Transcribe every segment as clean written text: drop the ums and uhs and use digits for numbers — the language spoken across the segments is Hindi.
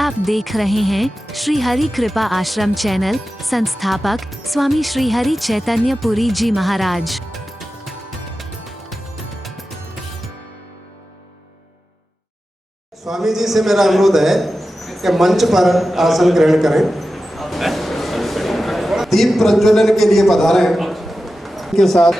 आप देख रहे हैं श्री हरि कृपा आश्रम चैनल। संस्थापक स्वामी श्री हरि चैतन्य पुरी जी महाराज। स्वामी जी से मेरा अनुरोध है कि मंच पर आसन ग्रहण करें, दीप प्रज्वलन के लिए पधारें। के साथ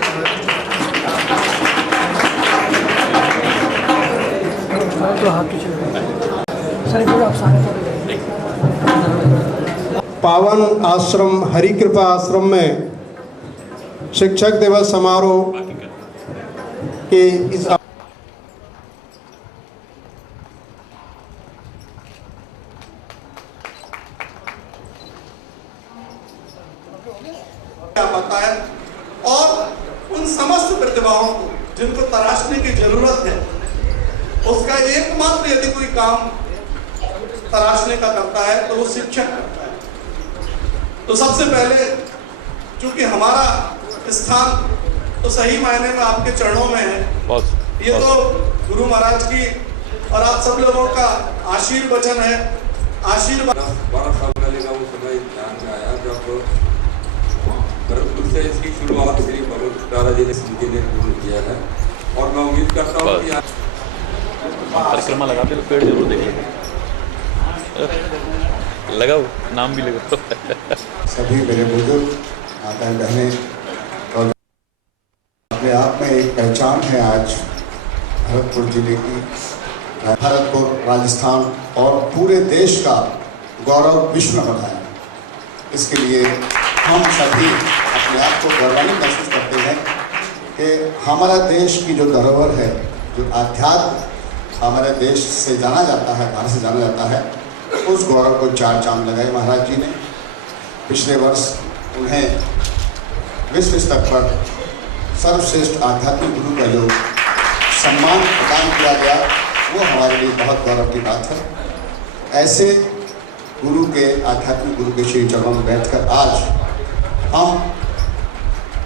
पावन आश्रम हरि कृपा आश्रम में शिक्षक दिवस समारोह के इस बताया और उन समस्त प्रतिभाओं को जिनको तराशने की जरूरत है, उसका एकमात्र यदि कोई काम तराशने का करता है तो वो शिक्षक करता है। तो सबसे पहले चूंकि हमारा स्थान तो सही मायने में आपके चरणों में है, ये तो गुरु महाराज की और आप सब लोगों का आशीर्वचन है। आशीर्वाद 12 साल पहले का वो समय ध्यान में आया जब भरतपुर से इसकी शुरुआत श्री भगवत दादाजी ने सिंह ने किया है, और मैं उम्मीद करता हूँ कि परिक्रमा लगाते तो पेड़ जरूर देख लेंगे, लगाओ नाम भी लगाओ। सभी मेरे बुजुर्ग माताएं बहनें, और अपने आप में एक पहचान है आज भरतपुर जिले की, भरतपुर राजस्थान और पूरे देश का गौरव विश्व में बढ़ाया। इसके लिए हम सभी अपने आप को गौरवान्वित महसूस करते हैं कि हमारा देश की जो धरोहर है, जो अध्यात्म हमारे देश से जाना जाता है, भारत से जाना जाता है, उस गौरव को चार चांद लगाए महाराज जी ने। पिछले वर्ष उन्हें विश्व स्तर पर सर्वश्रेष्ठ आध्यात्मिक गुरु का जो सम्मान प्रदान किया गया, वो हमारे लिए बहुत गौरव की बात है। ऐसे गुरु के, आध्यात्मिक गुरु के श्री चरणों में बैठकर आज हम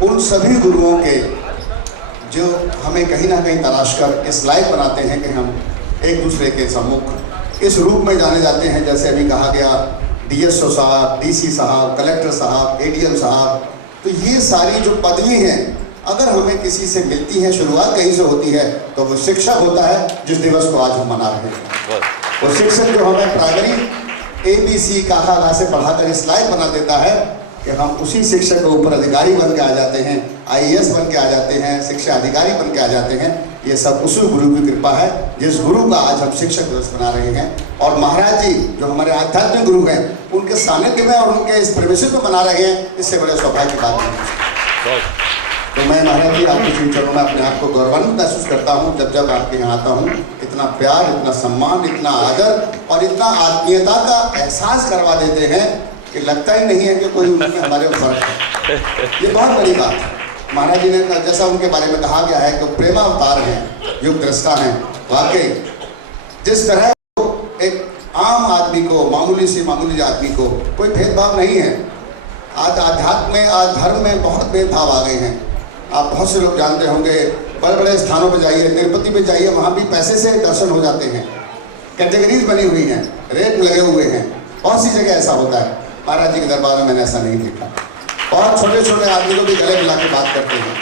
उन सभी गुरुओं के जो हमें कहीं ना कहीं तलाश कर इस लायक बनाते हैं कि हम एक दूसरे के सम्मुख इस रूप में जाने जाते हैं, जैसे अभी कहा गया DSO साहब, DC साहब, कलेक्टर साहब, ADM साहब। तो ये सारी जो पदवी हैं, अगर हमें किसी से मिलती हैं, शुरुआत कहीं से होती है, तो वो शिक्षक होता है जिस दिवस को आज हम मना रहे हैं। वो शिक्षक जो हमें प्राइमरी ABC का से पढ़ाकर इस लायक बना देता है कि हम उसी शिक्षक के ऊपर अधिकारी बन के आ जाते हैं, IAS बन के आ जाते हैं, शिक्षा अधिकारी बन के आ जाते हैं। ये सब उसी गुरु की कृपा है, जिस गुरु का आज हम शिक्षक दिवस बना रहे हैं। और महाराज जी जो हमारे आध्यात्मिक गुरु हैं, उनके सानिध्य में और उनके इस प्रवेश में मना रहे हैं, इससे बड़े सौभाग्य की बात नहीं। तो मैं महाराज जी आपके श्री चरणों में अपने आप को गौरवान्वित महसूस करता हूँ। जब जब आपके यहाँ आता हूँ, इतना प्यार, इतना सम्मान, इतना आदर और इतना आत्मीयता का एहसास करवा देते हैं कि लगता ही नहीं है कि कोई उनमें हमारे ऊपर है। ये बहुत बड़ी बात है। महाराज जी ने जैसा उनके बारे में कहा गया है कि प्रेमावतार हैं, युग दृष्टा हैं। वाकई जिस तरह एक आम आदमी को, मामूली आदमी को कोई भेदभाव नहीं है। आज आध्यात्म में, आज धर्म में बहुत भेदभाव आ गए हैं। आप बहुत से लोग जानते होंगे, बड़े बड़े स्थानों पर जाइए, तिरुपति में जाइए, वहाँ भी पैसे से दर्शन हो जाते हैं। कैटेगरीज बनी हुई हैं, रेट लगे हुए हैं। बहुत सी जगह ऐसा होता है। महाराज जी के दरबार में मैंने ऐसा नहीं देखा। और छोटे छोटे आदमी को भी गले मिला के बात करते हैं,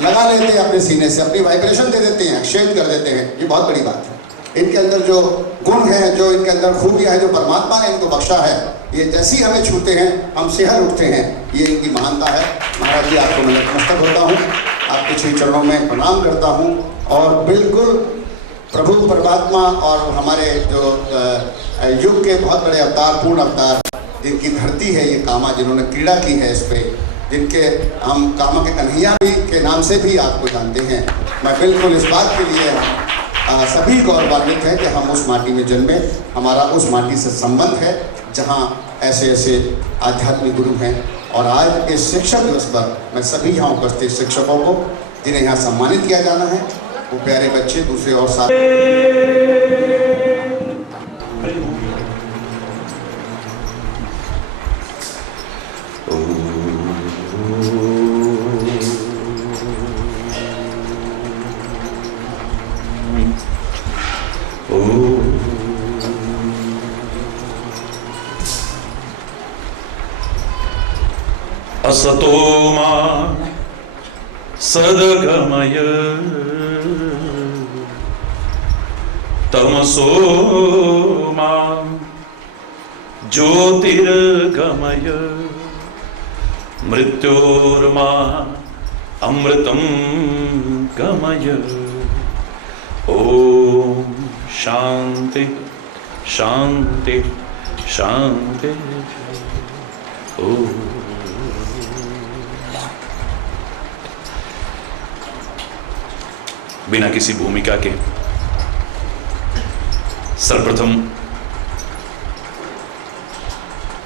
लगा लेते हैं अपने सीने से, अपनी वाइब्रेशन दे देते हैं, एक्सचेंज कर देते हैं। ये बहुत बड़ी बात है। इनके अंदर जो गुण है, जो इनके अंदर खूबियाँ हैं, जो परमात्मा ने इनको बख्शा है, ये जैसी हमें छूते हैं हम सिहर उठते हैं। ये इनकी महानता है। महाराज जी आपको मैं नतमस्तक होता हूँ, आपके श्री चरणों में प्रणाम करता हूँ। और बिल्कुल प्रभु परमात्मा और हमारे जो युग के बहुत बड़े अवतार, पूर्ण अवतार, जिनकी धरती है ये कामा, जिन्होंने क्रीड़ा की है इस पे, जिनके हम कामा के कन्हैया भी के नाम से भी आपको जानते हैं। मैं बिल्कुल इस बात के लिए सभी गौरवान्वित हैं कि हम उस माटी में जन्मे, हमारा उस माटी से संबंध है जहाँ ऐसे ऐसे आध्यात्मिक गुरु हैं। और आज इस शिक्षक दिवस पर मैं सभी यहाँ उपस्थित शिक्षकों को, जिन्हें यहाँ सम्मानित किया जाना है, वो प्यारे बच्चे, दूसरे और साथ असतो मा सद्गमय तमसो मा ज्योतिर्गमय मृत्योर्मा अमृतं गमय। ओम शांति शांति शांति। ओम बिना किसी भूमिका के सर्वप्रथम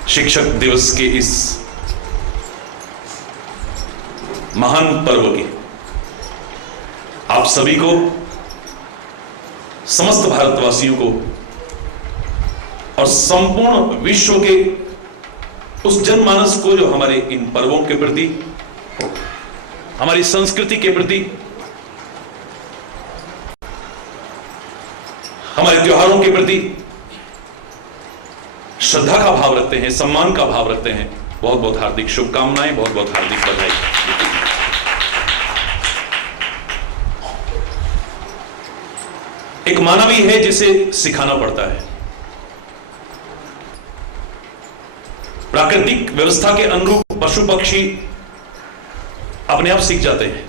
शिक्षक दिवस के इस महान पर्व की आप सभी को, समस्त भारतवासियों को और संपूर्ण विश्व के उस जनमानस को जो हमारे इन पर्वों के प्रति, हमारी संस्कृति के प्रति, हमारे त्योहारों के प्रति श्रद्धा का भाव रखते हैं, सम्मान का भाव रखते हैं, बहुत बहुत हार्दिक शुभकामनाएं, बहुत बहुत हार्दिक बधाई। एक मानव ही है जिसे सिखाना पड़ता है। प्राकृतिक व्यवस्था के अनुरूप पशु पक्षी अपने आप सीख जाते हैं।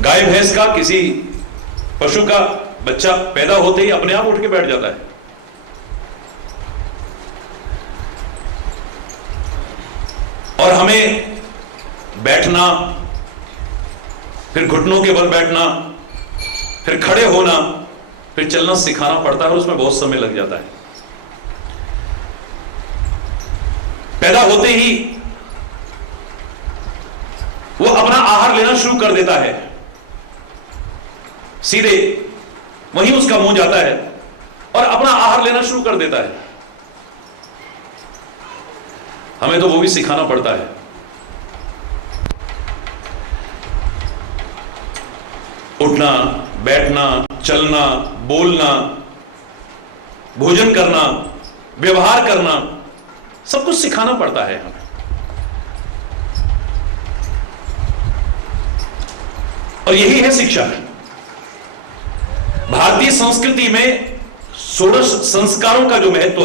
गाय भैंस का, किसी पशु का बच्चा पैदा होते ही अपने आप उठ के बैठ जाता है। और हमें बैठना, फिर घुटनों के बल बैठना, फिर खड़े होना, फिर चलना सिखाना पड़ता है और उसमें बहुत समय लग जाता है। पैदा होते ही वो अपना आहार लेना शुरू कर देता है, सीधे वहीं उसका मुंह जाता है और अपना आहार लेना शुरू कर देता है। हमें तो वो भी सिखाना पड़ता है। उठना, बैठना, चलना, बोलना, भोजन करना, व्यवहार करना, सब कुछ सिखाना पड़ता है हमें। और यही है शिक्षा। भारतीय संस्कृति में षोडश संस्कारों का जो महत्व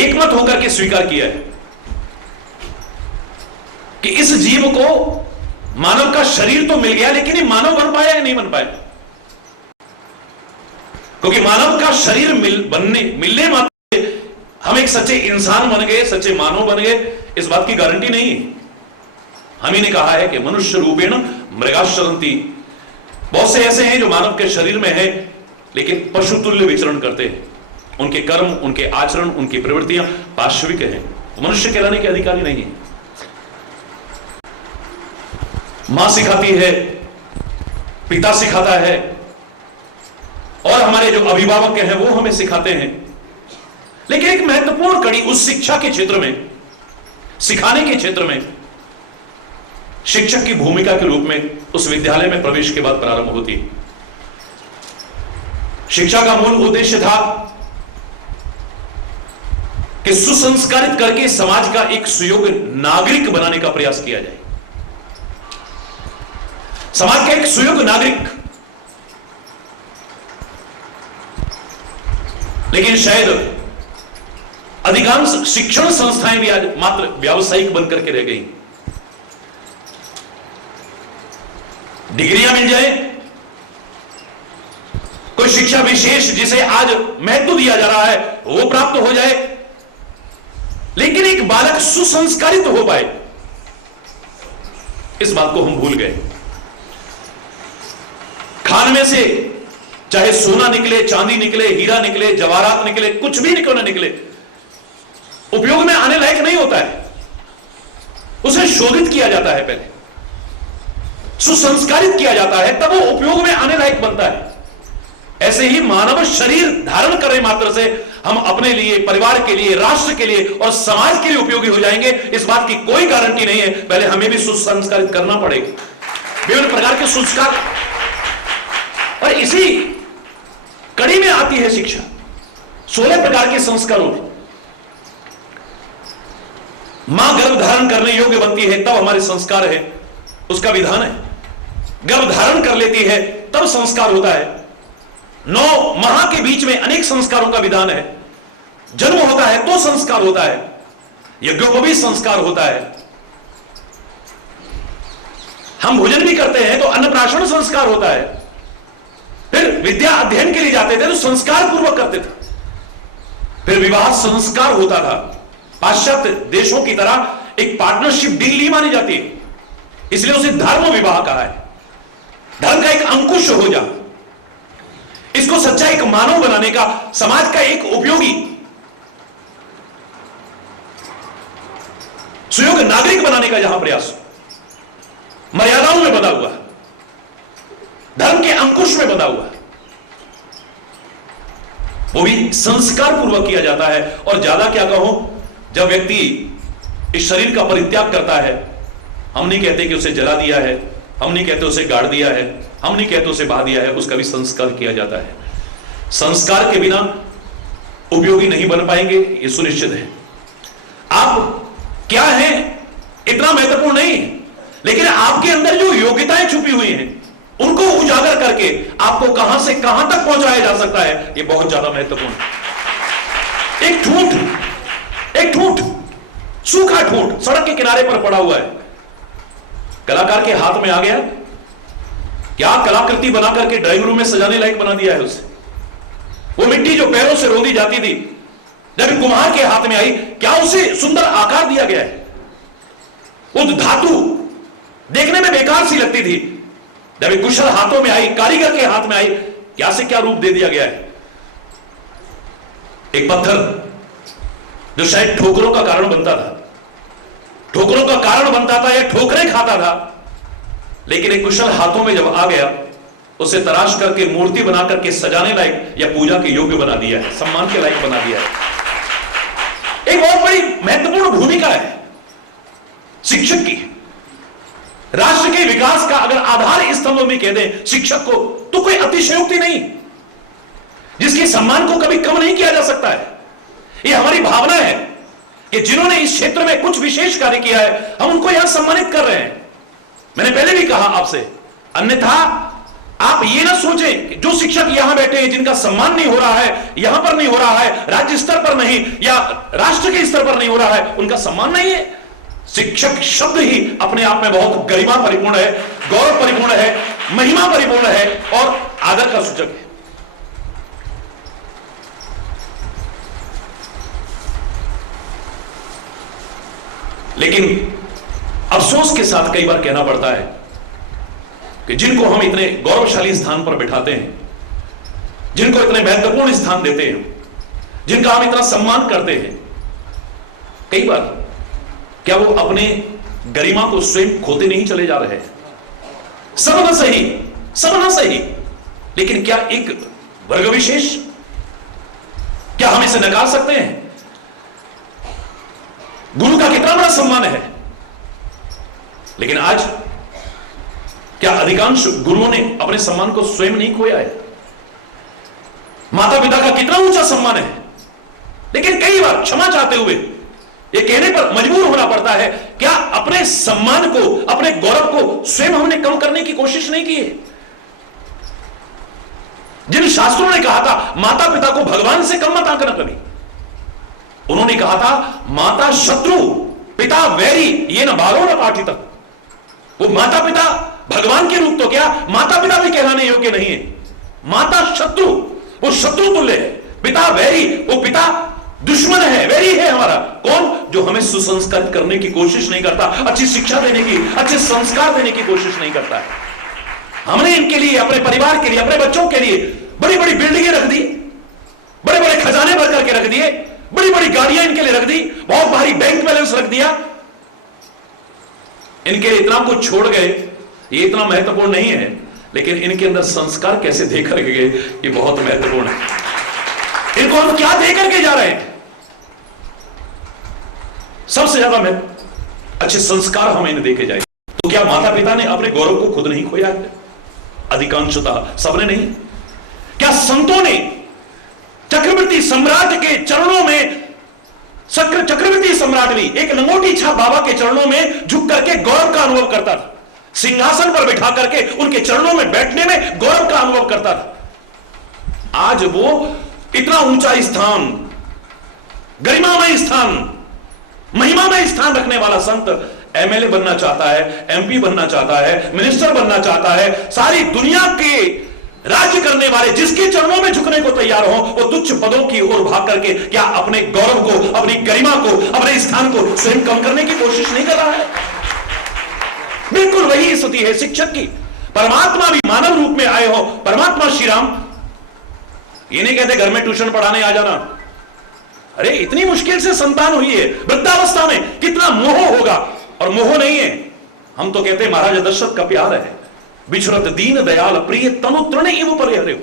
एकमत होकर के स्वीकार किया है कि इस जीव को मानव का शरीर तो मिल गया, लेकिन ये मानव बन पाया या नहीं बन पाया। क्योंकि मानव का शरीर मिलने मात्र हम एक सच्चे इंसान बन गए, सच्चे मानव बन गए, इस बात की गारंटी नहीं है। हम ही ने कहा है कि मनुष्य रूपेण मृगाश्चरन्ति। बहुत से ऐसे हैं जो मानव के शरीर में है लेकिन पशु तुल्य विचरण करते हैं। उनके कर्म, उनके आचरण, उनकी प्रवृत्तियां पार्श्विक हैं, मनुष्य कहलाने के अधिकारी नहीं है। मां सिखाती है, पिता सिखाता है और हमारे जो अभिभावक हैं वो हमें सिखाते हैं। लेकिन एक महत्वपूर्ण कड़ी उस शिक्षा के क्षेत्र में, सिखाने के क्षेत्र में शिक्षक की भूमिका के रूप में उस विद्यालय में प्रवेश के बाद प्रारंभ होती है। शिक्षा का मूल उद्देश्य था कि सुसंस्कारित करके समाज का एक सुयोग्य नागरिक बनाने का प्रयास किया जाए। समाज का एक सुयोग्य नागरिक। लेकिन शायद अधिकांश शिक्षण संस्थाएं भी आज मात्र व्यावसायिक बनकर के रह गई। डिग्रियां मिल जाए, कोई शिक्षा विशेष जिसे आज महत्व दिया जा रहा है वो प्राप्त हो जाए, लेकिन एक बालक सुसंस्कारित हो पाए, इस बात को हम भूल गए। खान में से चाहे सोना निकले, चांदी निकले, हीरा निकले, जवाहरात निकले, कुछ भी क्यों ना निकले, उपयोग में आने लायक नहीं होता है। उसे शोधित किया जाता है, पहले सुसंस्कारित किया जाता है, तब वो उपयोग में आने लायक बनता है। ऐसे ही मानव शरीर धारण करने मात्र से हम अपने लिए, परिवार के लिए, राष्ट्र के लिए और समाज के लिए उपयोगी हो जाएंगे, इस बात की कोई गारंटी नहीं है। पहले हमें भी सुसंस्कारित करना पड़ेगा, विभिन्न प्रकार के संस्कार। और इसी कड़ी में आती है शिक्षा। 16 प्रकार के संस्कारों में मां गर्भ धारण करने योग्य बनती है तब हमारे संस्कार है, उसका विधान है। गर्भ धारण कर लेती है तब संस्कार होता है। 9 माह के बीच में अनेक संस्कारों का विधान है। जन्म होता है तो संस्कार होता है, यज्ञोपवीत संस्कार होता है। हम भोजन भी करते हैं तो अन्नप्राशन संस्कार होता है। फिर विद्या अध्ययन के लिए जाते थे तो संस्कार पूर्वक करते थे। फिर विवाह संस्कार होता था। पाश्चात्य देशों की तरह एक पार्टनरशिप डील नहीं मानी जाती, इसलिए उसे धर्म विवाह कहा है। धर्म का एक अंकुश हो जा, इसको सच्चा एक मानव बनाने का, समाज का एक उपयोगी सुयोग्य नागरिक बनाने का जहां प्रयास हो, मर्यादाओं में बंधा हुआ, धर्म के अंकुश में बंधा हुआ, वो भी संस्कार पूर्वक किया जाता है। और ज्यादा क्या कहूं, जब व्यक्ति इस शरीर का परित्याग करता है, हम नहीं कहते कि उसे जला दिया है, हम नहीं कहते उसे गाड़ दिया है, हम नहीं कहते उसे बहा दिया है, उसका भी संस्कार किया जाता है। संस्कार के बिना उपयोगी नहीं बन पाएंगे, ये सुनिश्चित है। आप क्या हैं इतना महत्वपूर्ण नहीं, लेकिन आपके अंदर जो योग्यताएं छुपी हुई हैं उनको उजागर करके आपको कहां से कहां तक पहुंचाया जा सकता है, यह बहुत ज्यादा महत्वपूर्ण है। एक ठूंठ, सूखा ठूंठ सड़क के किनारे पर पड़ा हुआ है, कलाकार के हाथ में आ गया, क्या कलाकृति बना करके ड्राइंग रूम में सजाने लायक बना दिया है उसे। वो मिट्टी जो पैरों से रोंदी जाती थी, जब कुम्हार के हाथ में आई, क्या उसे सुंदर आकार दिया गया है। वो धातु देखने में बेकार सी लगती थी, जब कुशल हाथों में आई, कारीगर के हाथ में आई, क्या से क्या रूप दे दिया गया है। एक पत्थर जो शायद ठोकरों का कारण बनता था, ठोकरों का कारण बनता था या ठोकरें खाता था, लेकिन एक कुशल हाथों में जब आ गया, उसे तराश करके मूर्ति बना करके सजाने लायक या पूजा के योग्य बना दिया है, सम्मान के लायक बना दिया है। एक बहुत बड़ी महत्वपूर्ण भूमिका है शिक्षक की। राष्ट्र के विकास का अगर आधार स्तंभ में कह दें शिक्षक को, तो कोई अतिशयोक्ति नहीं, जिसके सम्मान को कभी कम नहीं किया जा सकता है। यह हमारी भावना है कि जिन्होंने इस क्षेत्र में कुछ विशेष कार्य किया है, हम उनको यहां सम्मानित कर रहे हैं। मैंने पहले भी कहा आपसे, अन्यथा आप ये ना सोचें कि जो शिक्षक यहां बैठे हैं जिनका सम्मान नहीं हो रहा है, यहां पर नहीं हो रहा है, राज्य स्तर पर नहीं या राष्ट्र के स्तर पर नहीं हो रहा है, उनका सम्मान नहीं है। शिक्षक शब्द ही अपने आप में बहुत गरिमा परिपूर्ण है, गौरव परिपूर्ण है, महिमा परिपूर्ण है और आदर का सूचक है। लेकिन अफसोस के साथ कई बार कहना पड़ता है कि जिनको हम इतने गौरवशाली स्थान पर बिठाते हैं, जिनको इतने महत्वपूर्ण स्थान देते हैं, जिनका हम इतना सम्मान करते हैं, कई बार क्या वो अपने गरिमा को स्वयं खोते नहीं चले जा रहे हैं। सब ना सही, लेकिन क्या एक वर्ग विशेष, क्या हम इसे नकार सकते हैं? गुरु का कितना बड़ा सम्मान है, लेकिन आज क्या अधिकांश गुरुओं ने अपने सम्मान को स्वयं नहीं खोया है? माता पिता का कितना ऊंचा सम्मान है, लेकिन कई बार क्षमा चाहते हुए यह कहने पर मजबूर होना पड़ता है, क्या अपने सम्मान को, अपने गौरव को स्वयं हमने कम करने की कोशिश नहीं की है? जिन शास्त्रों ने कहा था माता पिता को भगवान से कम मत आंकना, कभी उन्होंने कहा था माता शत्रु पिता वैरी ये न भागो न पाठी तक। वो माता पिता भगवान के रूप तो क्या, माता पिता भी कहलाने योग्य नहीं है। माता शत्रु, वो शत्रु तुल्य है, पिता वैरी, वो पिता दुश्मन है, वैरी है हमारा। कौन? जो हमें सुसंस्कृत करने की कोशिश नहीं करता, अच्छी शिक्षा देने की, अच्छे संस्कार देने की कोशिश नहीं करता है। हमने इनके लिए, अपने परिवार के लिए, अपने बच्चों के लिए बड़ी बड़ी बिल्डिंगें रख दी, बड़े बड़े खजाने भर करके रख दिए, बड़ी बड़ी गाड़ियां इनके लिए रख दी, बहुत भारी बैंक बैलेंस रख दिया, इनके लिए इतना कुछ छोड़ गए। ये इतना महत्वपूर्ण नहीं है, लेकिन इनके अंदर संस्कार कैसे दे करके गए ये बहुत महत्वपूर्ण है। इनको हम क्या दे करके जा रहे हैं? सबसे ज्यादा अच्छे संस्कार हम इन्हें देके जाए। तो क्या माता पिता ने अपने गौरव को खुद नहीं खोया है? अधिकांशतः सबने नहीं। क्या संतों ने चक्रवर्ती सम्राट के चरणों में चक्रवर्ती सम्राट भी एक लंगोटी छाप बाबा के चरणों में झुक करके गौरव का अनुभव करता था, सिंहासन पर बैठा करके उनके चरणों में बैठने में गौरव का अनुभव करता था। आज वो इतना ऊंचा स्थान, गरिमामय स्थान, महिमामय स्थान रखने वाला संत एमएलए बनना चाहता है, एमपी बनना चाहता है, मिनिस्टर बनना चाहता है, सारी दुनिया के राज्य करने वाले जिसके चरणों में झुकने को तैयार हो, वो तुच्छ पदों की ओर भाग करके क्या अपने गौरव को, अपनी गरिमा को, अपने स्थान को स्वयं कम करने की कोशिश नहीं कर रहा है? बिल्कुल वही स्थिति है शिक्षक की। परमात्मा भी मानव रूप में आए हो, परमात्मा श्री राम ये नहीं कहते घर में ट्यूशन पढ़ाने आ जाना। अरे इतनी मुश्किल से संतान हुई है, वृद्धावस्था में कितना मोह होगा, और मोह नहीं है, हम तो कहते हैं महाराज दशरथ का प्यार है। बिछुरत दीन दयाल प्रिय तनु तृण इव परिहरे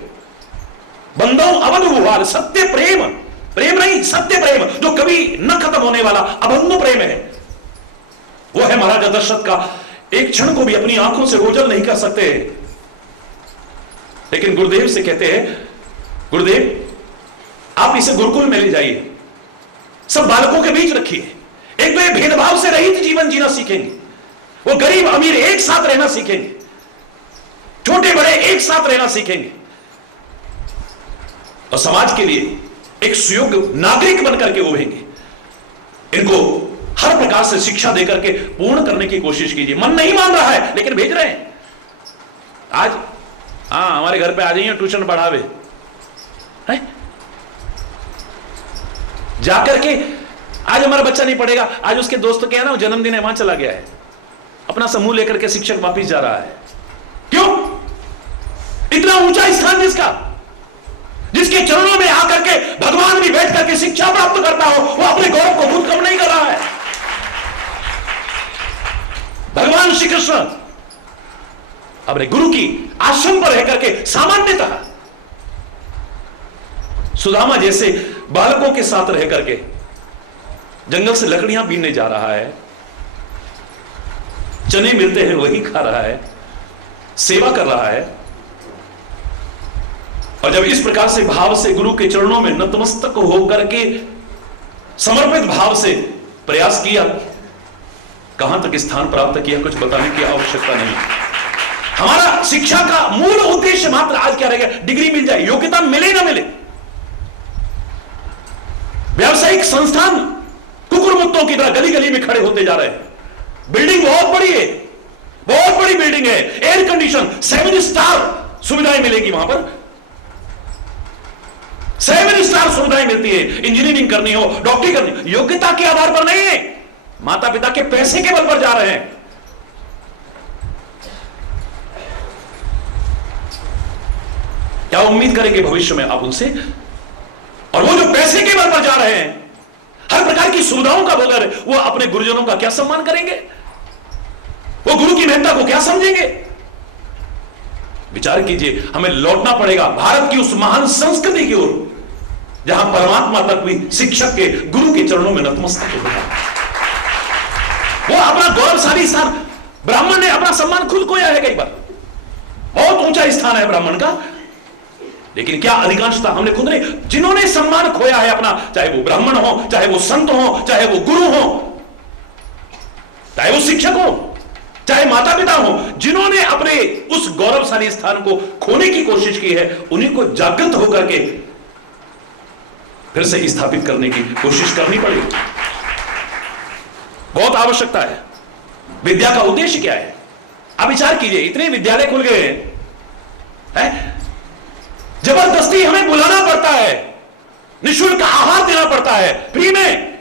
बंदो अवध हुआर, सत्य प्रेम, प्रेम नहीं सत्य प्रेम जो कभी न खत्म होने वाला अबंध प्रेम है, वो है महाराज दशरथ का। एक क्षण को भी अपनी आंखों से ओझल नहीं कर सकते। लेकिन गुरुदेव से कहते हैं, गुरुदेव आप इसे गुरुकुल में ले जाइए, सब बालकों के बीच रखिए, एक तो ये भेदभाव से रहित जीवन जीना सीखेंगे, वो गरीब अमीर एक साथ रहना सीखेंगे, छोटे बड़े एक साथ रहना सीखेंगे, और समाज के लिए एक सुयोग्य नागरिक बनकर के उभरेंगे। इनको हर प्रकार से शिक्षा देकर के पूर्ण करने की कोशिश कीजिए। मन नहीं मान रहा है लेकिन भेज रहे हैं। आज हमारे घर पे आ जाइए, ट्यूशन पढ़ावे है? जाकर के आज हमारा बच्चा नहीं पढ़ेगा, आज उसके दोस्त के है ना जन्मदिन है, वहां चला गया है, अपना समूह लेकर के शिक्षक वापिस जा रहा है। क्यों? इतना ऊंचा स्थान जिसके चरणों में आकर के भगवान भी बैठ करके शिक्षा प्राप्त करता हो, वो अपने गौरव को खुद कम नहीं कर रहा है। भगवान श्री कृष्ण अपने गुरु की आश्रम पर रहकर के सामान्यतः सुदामा जैसे बालकों के साथ रह करके जंगल से लकड़ियां बीनने जा रहा है, चने मिलते हैं वही खा रहा है, सेवा कर रहा है। और जब इस प्रकार से भाव से गुरु के चरणों में नतमस्तक होकर के समर्पित भाव से प्रयास किया, कहां तक स्थान प्राप्त किया कुछ बताने की आवश्यकता नहीं। हमारा शिक्षा का मूल उद्देश्य मात्र आज क्या रहेगा? डिग्री मिल जाए, योग्यता मिले ना मिले। व्यावसायिक संस्थान कुकुर मुत्तों की तरह गली गली में खड़े होते जा रहे हैं। बिल्डिंग बहुत बड़ी है, बहुत बड़ी बिल्डिंग है, एयर कंडीशन 7 स्टार सुविधाएं मिलेगी वहां पर, 7 स्टार सुविधाएं मिलती है। इंजीनियरिंग करनी हो, डॉक्टरी करनी हो, योग्यता के आधार पर नहीं है, माता पिता के पैसे के बल पर जा रहे हैं। क्या उम्मीद करेंगे भविष्य में आप उनसे? और वो जो पैसे के बल पर जा रहे हैं, हर प्रकार की सुविधाओं का बगैर, वो अपने गुरुजनों का क्या सम्मान करेंगे? वो गुरु की महत्ता को क्या समझेंगे? विचार कीजिए, हमें लौटना पड़ेगा भारत की उस महान संस्कृति की ओर जहां परमात्मा तक भी शिक्षक के, गुरु के चरणों में नतमस्तक होगा। वो अपना गौरवशाली स्थान, ब्राह्मण ने अपना सम्मान खुद खोया है कई बार, बहुत ऊंचा स्थान है ब्राह्मण का, लेकिन क्या अधिकांशता हमने खुद नहीं। जिन्होंने सम्मान खोया है अपना, चाहे वो ब्राह्मण हो, चाहे वो संत हो, चाहे वो गुरु हो, चाहे वो शिक्षक हो, चाहे माता पिता हो, जिन्होंने अपने उस गौरवशाली स्थान को खोने की कोशिश की है, उन्हीं को जागृत होकर के फिर से स्थापित करने की कोशिश करनी पड़ेगी। बहुत आवश्यकता है। विद्या का उद्देश्य क्या है? आप विचार कीजिए, इतने विद्यालय खुल गए हैं, जबरदस्ती हमें बुलाना पड़ता है, निःशुल्क आहार देना पड़ता है, फ्री में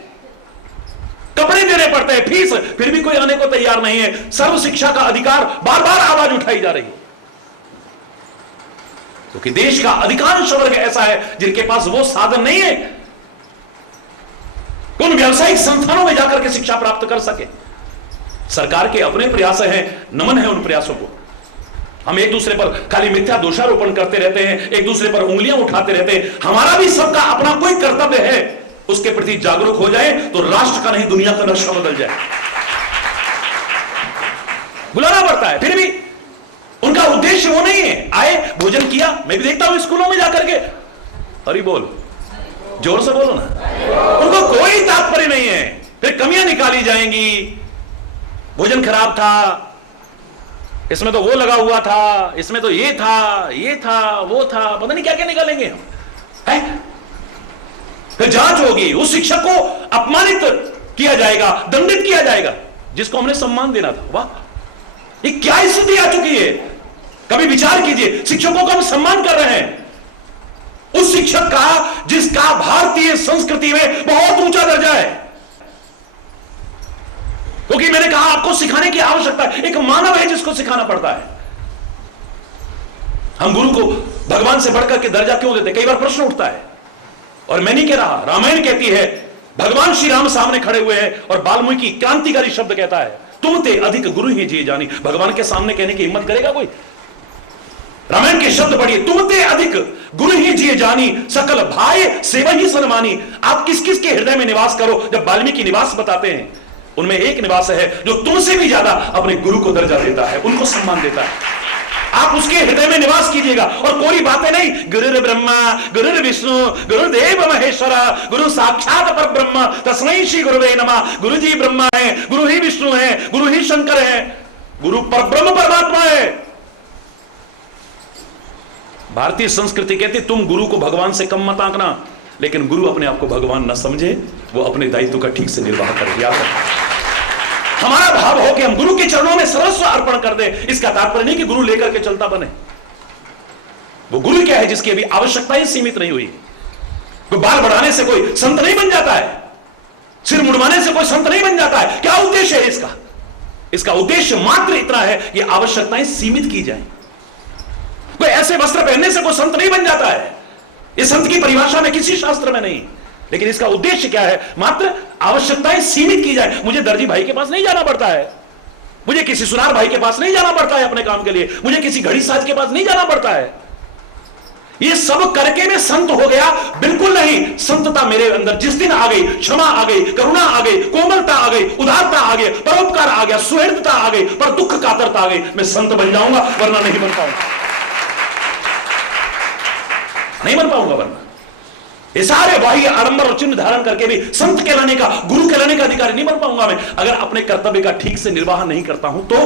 कपड़े देने पड़ते हैं, फीस, फिर भी कोई आने को तैयार नहीं है। सर्व शिक्षा का अधिकार बार बार आवाज उठाई जा रही है, क्योंकि देश का अधिकांश वर्ग ऐसा है जिनके पास वो साधन नहीं है उन व्यावसायिक संस्थानों में जाकर के शिक्षा प्राप्त कर सके। सरकार के अपने प्रयास हैं, नमन है उन प्रयासों को। हम एक दूसरे पर खाली मिथ्या दोषारोपण करते रहते हैं, एक दूसरे पर उंगलियां उठाते रहते हैं। हमारा भी सबका अपना कोई कर्तव्य है, उसके प्रति जागरूक हो जाए तो राष्ट्र का नहीं दुनिया का नक्शा बदल जाए। बुलाना पड़ता है, फिर भी उनका उद्देश्य वो नहीं है। आए, भोजन किया, मैं भी देखता हूं स्कूलों में जाकर के, हरि बोल, जोर से बोलो ना। उनको कोई तात्पर्य नहीं है। फिर कमियां निकाली जाएंगी, भोजन खराब था, इसमें तो वो लगा हुआ था, इसमें तो ये था, वो था, पता नहीं क्या क्या निकालेंगे हम, है? फिर जांच होगी, उस शिक्षक को अपमानित किया जाएगा, दंडित किया जाएगा जिसको हमने सम्मान देना था। वाह, ये क्या स्थिति आ चुकी है। कभी विचार कीजिए, शिक्षकों का हम सम्मान कर रहे हैं, उस शिक्षक का जिसका भारतीय संस्कृति में बहुत ऊंचा दर्जा है। क्योंकि मैंने कहा आपको सिखाने की आवश्यकता है, एक मानव है जिसको सिखाना पड़ता है। हम गुरु को भगवान से बढ़कर के दर्जा क्यों देते, कई बार प्रश्न उठता है। और मैं नहीं कह रहा, रामायण कहती है, भगवान श्री राम सामने खड़े हुए हैं और वाल्मीकि क्रांतिकारी शब्द कहता है, तुम ते अधिक गुरु ही जिए जानी। भगवान के सामने कहने की हिम्मत करेगा कोई? रामायण के शब्द पढ़िए, तुम ते अधिक गुरु ही जिए जानी, सकल भाई सेवा ही सनमानी। आप किस किस के हृदय में निवास करो। जब वाल्मीकि निवास बताते हैं, उनमें एक निवास है जो तुमसे भी ज्यादा अपने गुरु को दर्जा देता है, उनको सम्मान देता है। आप उसके हृदय में निवास कीजिएगा। और कोई बातें नहीं, गुरुर् ब्रह्मा गुरुर् विष्णु गुरुदेव महेश्वरा, गुरु साक्षात परब्रह्म तस्मै श्री गुरुवे नमः। गुरु जी ब्रह्मा है, गुरु ही विष्णु है, गुरु ही शंकर है, गुरु परब्रह्म परमात्मा है। भारतीय संस्कृति कहती तुम गुरु को भगवान से कम मत आंकना, लेकिन गुरु अपने आप को भगवान न समझे, वो अपने दायित्व का ठीक से निर्वाह करे। याद रखो, हमारा भाव हो कि हम गुरु के चरणों में सर्वस्व अर्पण कर दें। इसका तात्पर्य नहीं कि गुरु लेकर के चलता बने। वो गुरु क्या है जिसकी अभी आवश्यकता ही सीमित नहीं हुई। कोई बाल बढ़ाने से कोई संत नहीं बन जाता है, सिर मुड़वाने से कोई संत नहीं बन जाता है। क्या उद्देश्य है इसका? इसका उद्देश्य मात्र इतना है कि आवश्यकताएं सीमित की जाए। कोई ऐसे वस्त्र पहनने से कोई संत नहीं बन जाता है, इस संत की परिभाषा में किसी शास्त्र में नहीं। लेकिन इसका उद्देश्य क्या है? मात्र आवश्यकताएं सीमित की जाए। मुझे दर्जी भाई के पास नहीं जाना पड़ता है, मुझे किसी सुनार भाई के पास नहीं जाना पड़ता है अपने काम के लिए, मुझे किसी घड़ी साज के पास नहीं जाना पड़ता है। ये सब करके मैं संत हो गया, बिल्कुल नहीं। संतता मेरे अंदर जिस दिन आ गई, क्षमा आ गई, करुणा आ गई, कोमलता आ गई, उदारता आ गई, परोपकार आ गया, सुहृदता आ गई, पर दुख कातरता आ गई, मैं संत बन जाऊंगा, वरना नहीं बन पाऊंगा, नहीं बन पाऊंगा। वरना ये सारे बाह्य आडंबर और चिन्ह धारण करके भी संत कहलाने का, गुरु कहलाने का अधिकारी नहीं बन पाऊंगा मैं, अगर अपने कर्तव्य का ठीक से निर्वाह नहीं करता हूं तो।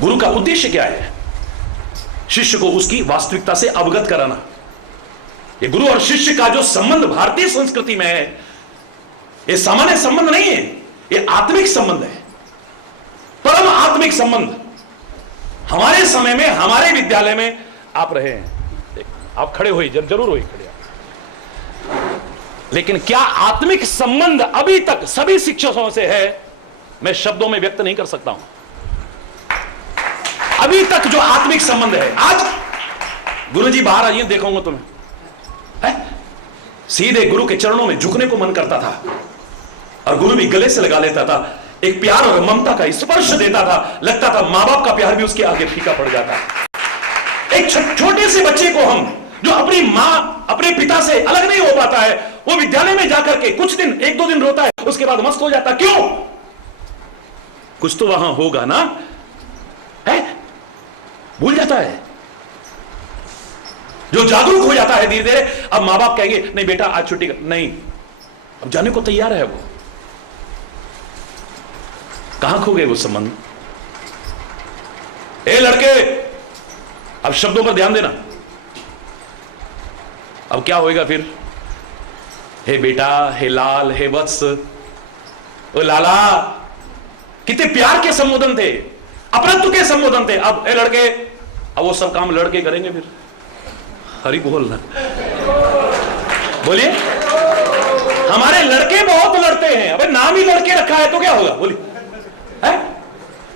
गुरु का उद्देश्य क्या है? शिष्य को उसकी वास्तविकता से अवगत कराना। ये गुरु और शिष्य का जो संबंध भारतीय संस्कृति में है, ये सामान्य संबंध नहीं है, ये आत्मिक संबंध है, परम आत्मिक संबंध। हमारे समय में, हमारे विद्यालय में आप रहे हैं, आप खड़े हुई, जरूर हुई खड़े, लेकिन क्या आत्मिक संबंध अभी तक सभी शिक्षकों से है, मैं शब्दों में व्यक्त नहीं कर सकता हूं। अभी तक जो आत्मिक संबंध है, आज गुरुजी बाहर आइए, देखूंगा तुम्हें, है? सीधे गुरु के चरणों में झुकने को मन करता था, और गुरु भी गले से लगा लेता था, एक प्यार और ममता का स्पर्श देता था, लगता था मां बाप का प्यार भी उसके आगे फीका पड़ जाता। एक छोटे से बच्चे को हम, जो अपनी मां, अपने पिता से अलग नहीं हो पाता है, वो विद्यालय में जाकर के कुछ दिन, एक दो दिन रोता है, उसके बाद मस्त हो जाता। क्यों? कुछ तो वहां होगा ना, है? भूल जाता है। जो जागरूक हो जाता है धीरे धीरे, अब मां बाप कहेंगे नहीं बेटा आज छुट्टी कर, नहीं, अब जाने को तैयार है वो। कहां खो गए वो संबंध? ए लड़के, अब शब्दों पर ध्यान देना। अब क्या होएगा फिर? हे बेटा, हे लाल, हे वत्स, ओ लाला, कितने प्यार के संबोधन थे, अपनत्व के संबोधन थे। अब ए लड़के, अब वो सब काम लड़के करेंगे फिर। हरि बोलना, बोलिए। हमारे लड़के बहुत लड़ते हैं। अबे नाम ही लड़के रखा है तो क्या होगा? बोलिए, है?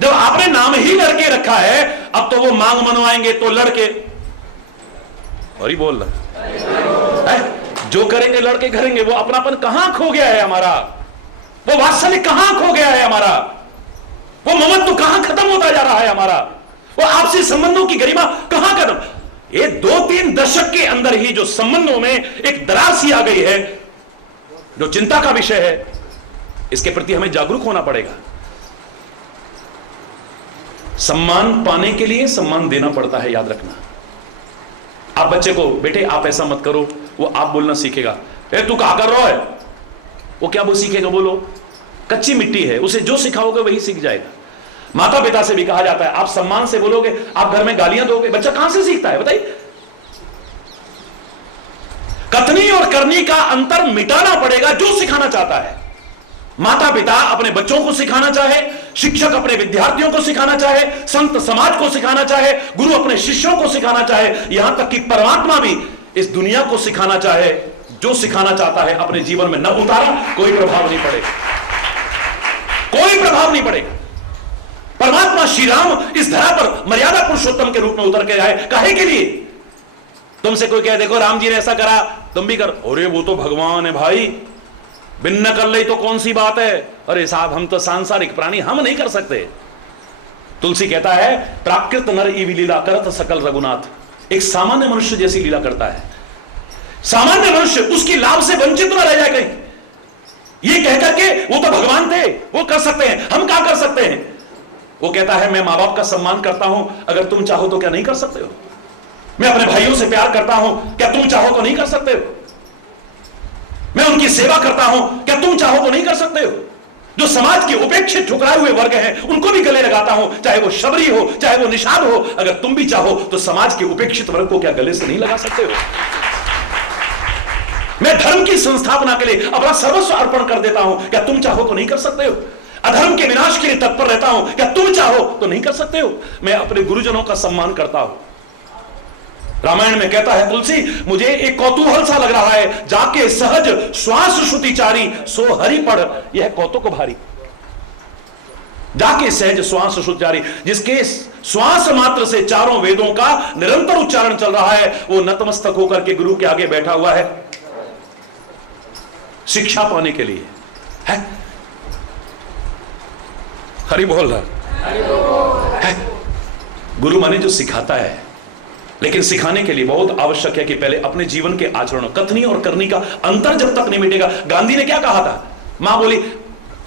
जब आपने नाम ही लड़के रखा है, अब तो वो मांग मनवाएंगे तो लड़के। हरि बोलना, जो करेंगे लड़के करेंगे। वो अपनापन कहां खो गया है हमारा? वो वात्सल्य कहां खो गया है हमारा? वो ममत्व कहां खत्म होता जा रहा है हमारा? वो आपसी संबंधों की गरिमा कहां खत्म? ये 2-3 दशक के अंदर ही जो संबंधों में एक दरार सी आ गई है, जो चिंता का विषय है, इसके प्रति हमें जागरूक होना पड़ेगा। सम्मान पाने के लिए सम्मान देना पड़ता है, याद रखना। आप आप बच्चे को बेटे आप ऐसा मत करो, वो आप बोलना सीखेगा। ए तू क्या कर रहा है, वो क्या वो सीखेगा, बोलो। कच्ची मिट्टी है, उसे जो सिखाओगे वही सीख जाएगा। माता पिता से भी कहा जाता है, आप सम्मान से बोलोगे, आप घर में गालियां दोगे, बच्चा कहां से सीखता है बताइए। कथनी और करनी का अंतर मिटाना पड़ेगा जो सिखाना चाहता है। माता पिता अपने बच्चों को सिखाना चाहे, शिक्षक अपने विद्यार्थियों को सिखाना चाहे, संत समाज को सिखाना चाहे, गुरु अपने शिष्यों को सिखाना चाहे, यहां तक कि परमात्मा भी इस दुनिया को सिखाना चाहे, जो सिखाना चाहता है अपने जीवन में न उतारा, कोई प्रभाव नहीं पड़ेगा, कोई प्रभाव नहीं पड़ेगा। परमात्मा श्री राम इस धरा पर मर्यादा पुरुषोत्तम के रूप में उतर के आए, काहे के लिए? तुमसे कोई कहे देखो राम जी ने ऐसा करा, तुम भी कर, अरे वो तो भगवान है भाई, भिन्न कर ले तो कौन सी बात है, अरे साहब हम तो सांसारिक प्राणी, हम नहीं कर सकते। तुलसी कहता है प्राकृत नर ई लीला करत सकल रघुनाथ। एक सामान्य मनुष्य जैसी लीला करता है, सामान्य मनुष्य उसकी लाभ से वंचित न रह जाए कहीं। ये कहकर के वो तो भगवान थे, वो कर सकते हैं, हम क्या कर सकते हैं? वो कहता है मैं मां बाप का सम्मान करता हूं, अगर तुम चाहो तो क्या नहीं कर सकते हो? मैं अपने भाइयों से प्यार करता हूं, क्या तुम चाहो तो नहीं कर सकते हो? मैं उनकी सेवा करता हूं, क्या तुम चाहो तो नहीं कर सकते हो? जो समाज के उपेक्षित ठुकराए हुए वर्ग हैं उनको भी गले लगाता हूं, चाहे वो शबरी हो, चाहे वो निषाद हो, अगर तुम भी चाहो तो समाज के उपेक्षित वर्ग को क्या गले से नहीं लगा सकते हो? मैं धर्म की संस्थापना के लिए अपना सर्वस्व अर्पण कर देता हूं, क्या तुम चाहो तो नहीं कर सकते हो? अधर्म के विनाश के लिए तत्पर रहता हूं, क्या तुम चाहो तो नहीं कर सकते हो? मैं अपने गुरुजनों का सम्मान करता हूं। रामायण में कहता है तुलसी, मुझे एक कौतूहल सा लग रहा है, जाके सहज श्वास श्रुतिचारी सो हरि पढ़, यह कौतुक भारी। जाके सहज श्वास श्रुतिचारी, जिसके श्वास मात्र से चारों वेदों का निरंतर उच्चारण चल रहा है, वो नतमस्तक होकर के गुरु के आगे बैठा हुआ है शिक्षा पाने के लिए है। हरि बोल रहा है। गुरु माने जो सिखाता है, लेकिन सिखाने के लिए बहुत आवश्यक है कि पहले अपने जीवन के आचरणों, कथनी और करनी का अंतर जब तक नहीं मिटेगा। गांधी ने क्या कहा था? मां बोली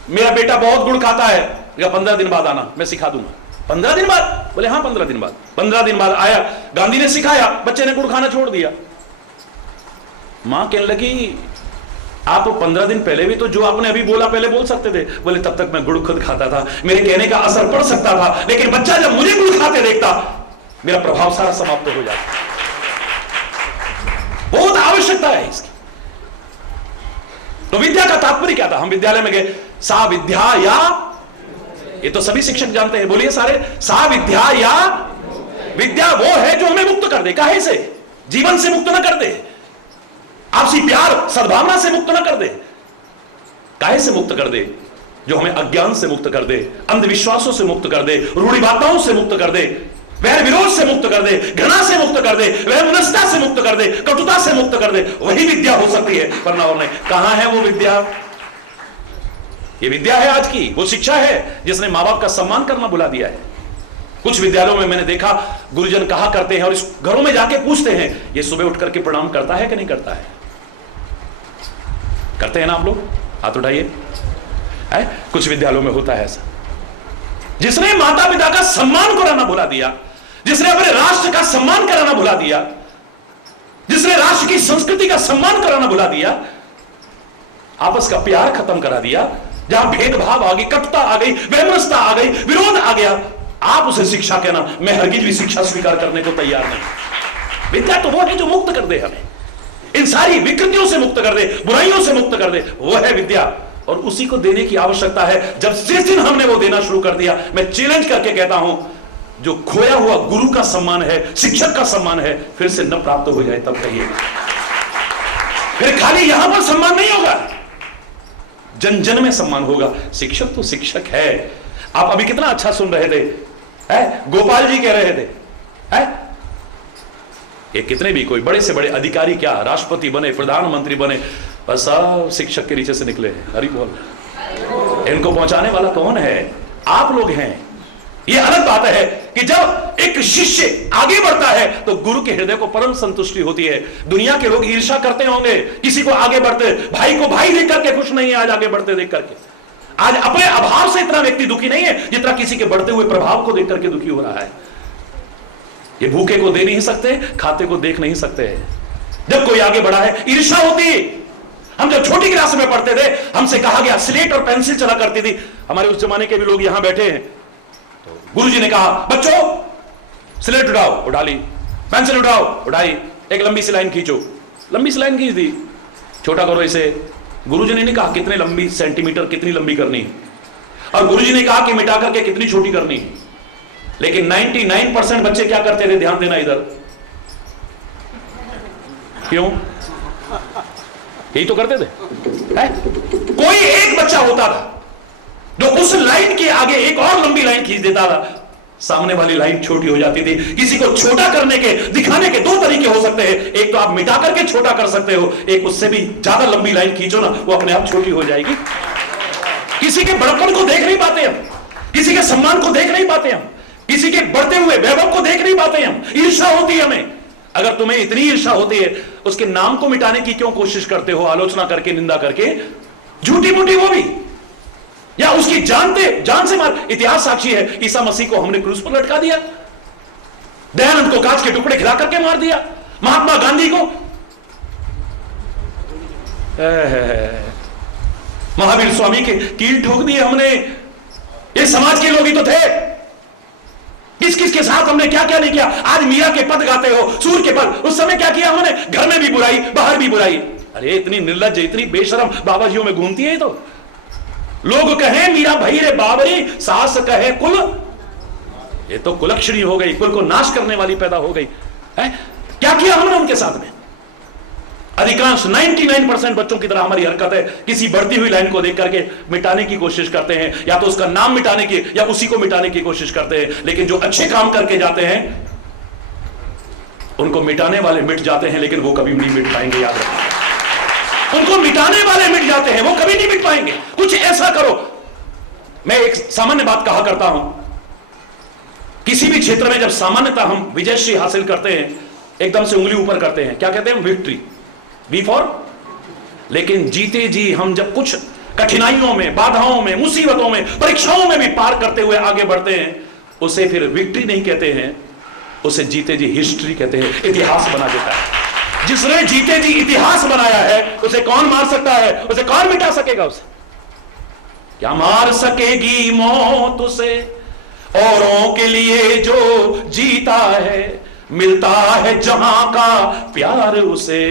मेरा बेटा बहुत गुड़ खाता है, 15 दिन बाद आना, मैं सिखा दूंगा। 15 दिन बाद? बोले हाँ 15 दिन बाद। 15 दिन बाद आया, गांधी ने सिखाया, बच्चे ने गुड़ खाना छोड़ दिया। मां कहने लगी आप 15 दिन पहले भी तो जो आपने अभी बोला पहले बोल सकते थे। बोले तब तक मैं गुड़ खुद खाता था, मेरे कहने का असर पड़ सकता था, लेकिन बच्चा जब मुझे गुड़ खाते देखता मेरा प्रभाव सारा समाप्त हो जाता। बहुत आवश्यकता है इसकी। तो विद्या का तात्पर्य क्या था? हम विद्यालय में गए, सा विद्या या, ये तो सभी शिक्षक जानते हैं, बोलिए सारे, सा विद्या या, विद्या वो है जो हमें मुक्त कर दे, काहे से? जीवन से मुक्त न कर दे, आपसी प्यार सद्भावना से मुक्त न कर दे, काहे से मुक्त कर दे? जो हमें अज्ञान से मुक्त कर दे, अंधविश्वासों से मुक्त कर दे, रूढ़िवादिताओं से मुक्त कर दे, वैर विरोध से मुक्त कर दे, घृणा से मुक्त कर दे, वैमनस्यता से मुक्त कर दे, कटुता से मुक्त कर दे, वही विद्या हो सकती है, वरना और नहीं। कहां है वो विद्या? ये विद्या है आज की, वो शिक्षा है जिसने मां बाप का सम्मान करना भुला दिया है। कुछ विद्यालयों में मैंने देखा गुरुजन कहा करते हैं और इस घरों में जाके पूछते हैं, ये सुबह उठ करके प्रणाम करता है कि नहीं करता है? करते हैं ना आप लोग? हाथ उठाइए। कुछ विद्यालयों में होता है ऐसा। जिसने माता पिता का सम्मान कराना भुला दिया, जिसने अपने राष्ट्र का सम्मान कराना भुला दिया, जिसने राष्ट्र की संस्कृति का सम्मान कराना भुला दिया, आपस का प्यार खत्म करा दिया, जहां भेदभाव आ गई, कटुता आ गई, वैमनस्यता आ गई, विरोध आ गया, आप उसे शिक्षा कहना, मैं हरगिज भी शिक्षा स्वीकार करने को तैयार नहीं। विद्या तो वो है जो मुक्त कर दे हमें, इन सारी विकृतियों से मुक्त कर दे, बुराइयों से मुक्त कर दे, वो है विद्या। और उसी को देने की आवश्यकता है। जब जिस दिन हमने वो देना शुरू कर दिया, मैं चैलेंज करके कहता हूं, जो खोया हुआ गुरु का सम्मान है, शिक्षक का सम्मान है, फिर से न प्राप्त हो जाए तब कहिए। फिर खाली यहां पर सम्मान नहीं होगा, जन जन में सम्मान होगा। शिक्षक तो शिक्षक है। आप अभी कितना अच्छा सुन रहे थे, गोपाल जी कह रहे थे, ये कितने भी कोई बड़े से बड़े अधिकारी, क्या राष्ट्रपति बने, प्रधानमंत्री बने, बस सब शिक्षक के नीचे से निकले हैं। हरि बोल। इनको पहुंचाने वाला कौन है? आप लोग हैं। ये अलग बात है कि जब एक शिष्य आगे बढ़ता है तो गुरु के हृदय को परम संतुष्टि होती है। दुनिया के लोग ईर्ष्या करते होंगे किसी को आगे बढ़ते, भाई को भाई देख करके खुश नहीं है आज आगे बढ़ते देख करके। आज अपने अभाव से इतना व्यक्ति दुखी नहीं है जितना किसी के बढ़ते हुए प्रभाव को देख करके दुखी हो रहा है। ये भूखे को दे नहीं सकते, खाते को देख नहीं सकते। जब कोई आगे बढ़ा है ईर्ष्या होती है। हम जब छोटी क्लास में पढ़ते थे हमसे कहा गया स्लेट और पेंसिल चला करती थी। हमारे उस जमाने के भी लोग यहां बैठे हैं। तो गुरुजी ने कहा बच्चों स्लेट उठाओ, उठा ली। पेंसिल उठाओ, उठाई। एक लंबी सी लाइन खींचो, लंबी सी लाइन खींच दी। छोटा करो इसे। गुरुजी ने नहीं कहा कितने लंबी सेंटीमीटर कितनी लंबी करनी, और गुरुजी ने कहा कि मिटा करके कितनी छोटी करनी। लेकिन 99% बच्चे क्या करते थे, ध्यान देना इधर, क्यों? यही तो करते थे। कोई एक बच्चा होता था जो उस लाइन के आगे एक और लंबी लाइन खींच देता था, सामने वाली लाइन छोटी हो जाती थी। किसी को छोटा करने के दिखाने के दो तरीके हो सकते हैं, एक तो आप मिटा करके छोटा कर सकते हो, एक उससे भी ज्यादा लंबी लाइन खींचो ना, वो अपने आप छोटी हो जाएगी। किसी के बड़पन को देख नहीं पाते हम, किसी के सम्मान को देख नहीं पाते हम, किसी के बढ़ते हुए वैभव को देख नहीं पाते हम। ईर्ष्या होती है हमें। अगर तुम्हें इतनी ईर्ष्या होती है, उसके नाम को मिटाने की क्यों कोशिश करते हो, आलोचना करके, निंदा करके, झूठी मूठी वो भी, या उसकी जान से मार। इतिहास साक्षी है, ईसा मसीह को हमने क्रूस पर लटका दिया, दयानंद को कांच के टुकड़े खिला करके मार दिया, महात्मा गांधी को, महावीर स्वामी के कील ठोक दिए हमने। ये समाज के लोग ही तो थे। किस किस के साथ हमने क्या क्या नहीं किया। आज मीरा के पद गाते हो, सूर के पद, उस समय क्या किया हमने, घर में भी बुराई, बाहर भी बुराई। अरे इतनी निर्लज्ज, इतनी बेशरम बाबाजियों में घूमती है। तो लोग कहें मीरा भई रे बाबरी, सास कहे कुल, ये तो कुलक्षणी हो गई, कुल को नाश करने वाली पैदा हो गई है। क्या किया हमने उनके साथ में? अधिकांश 99% बच्चों की तरह हमारी हरकत है, किसी बढ़ती हुई लाइन को देख करके मिटाने की कोशिश करते हैं, या तो उसका नाम मिटाने की या उसी को मिटाने की कोशिश करते हैं। लेकिन जो अच्छे काम करके जाते हैं उनको मिटाने वाले मिट जाते हैं, लेकिन वो कभी नहीं मिट पाएंगे, याद रखना। उनको मिटाने वाले मिट जाते हैं, वो कभी नहीं मिट पाएंगे। कुछ ऐसा करो। मैं एक सामान्य बात कहा करता हूं, किसी भी क्षेत्र में जब सामान्यतः हम विजयश्री हासिल करते हैं, एकदम से उंगली ऊपर करते हैं, क्या कहते हैं, विक्ट्री, वी फॉर। लेकिन जीते जी हम जब कुछ कठिनाइयों में, बाधाओं में, मुसीबतों में, परीक्षाओं में भी पार करते हुए आगे बढ़ते हैं, उसे फिर विक्ट्री नहीं कहते हैं, उसे जीते जी हिस्ट्री कहते हैं, इतिहास बना देता है। जिसने जीते जी इतिहास बनाया है, उसे कौन मार सकता है, उसे कौन मिटा सकेगा? उसे क्या मार सकेगी मौत उसे, औरों के लिए जो जीता है, मिलता है जहां का प्यार उसे,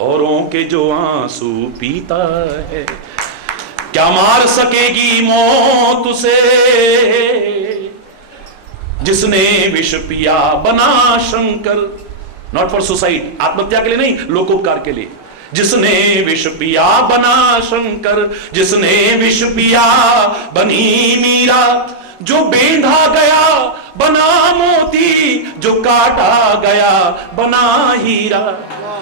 औरों के जो आंसू पीता है। क्या मार सकेगी मौत उसे, जिसने विष पिया बना शंकर, नॉट फॉर सुसाइड, आत्महत्या के लिए नहीं, लोकोपकार के लिए। जिसने विष पिया बना शंकर, जिसने विष पिया बनी मीरा, जो बेंधा गया बना मोती, जो काटा गया बना हीरा।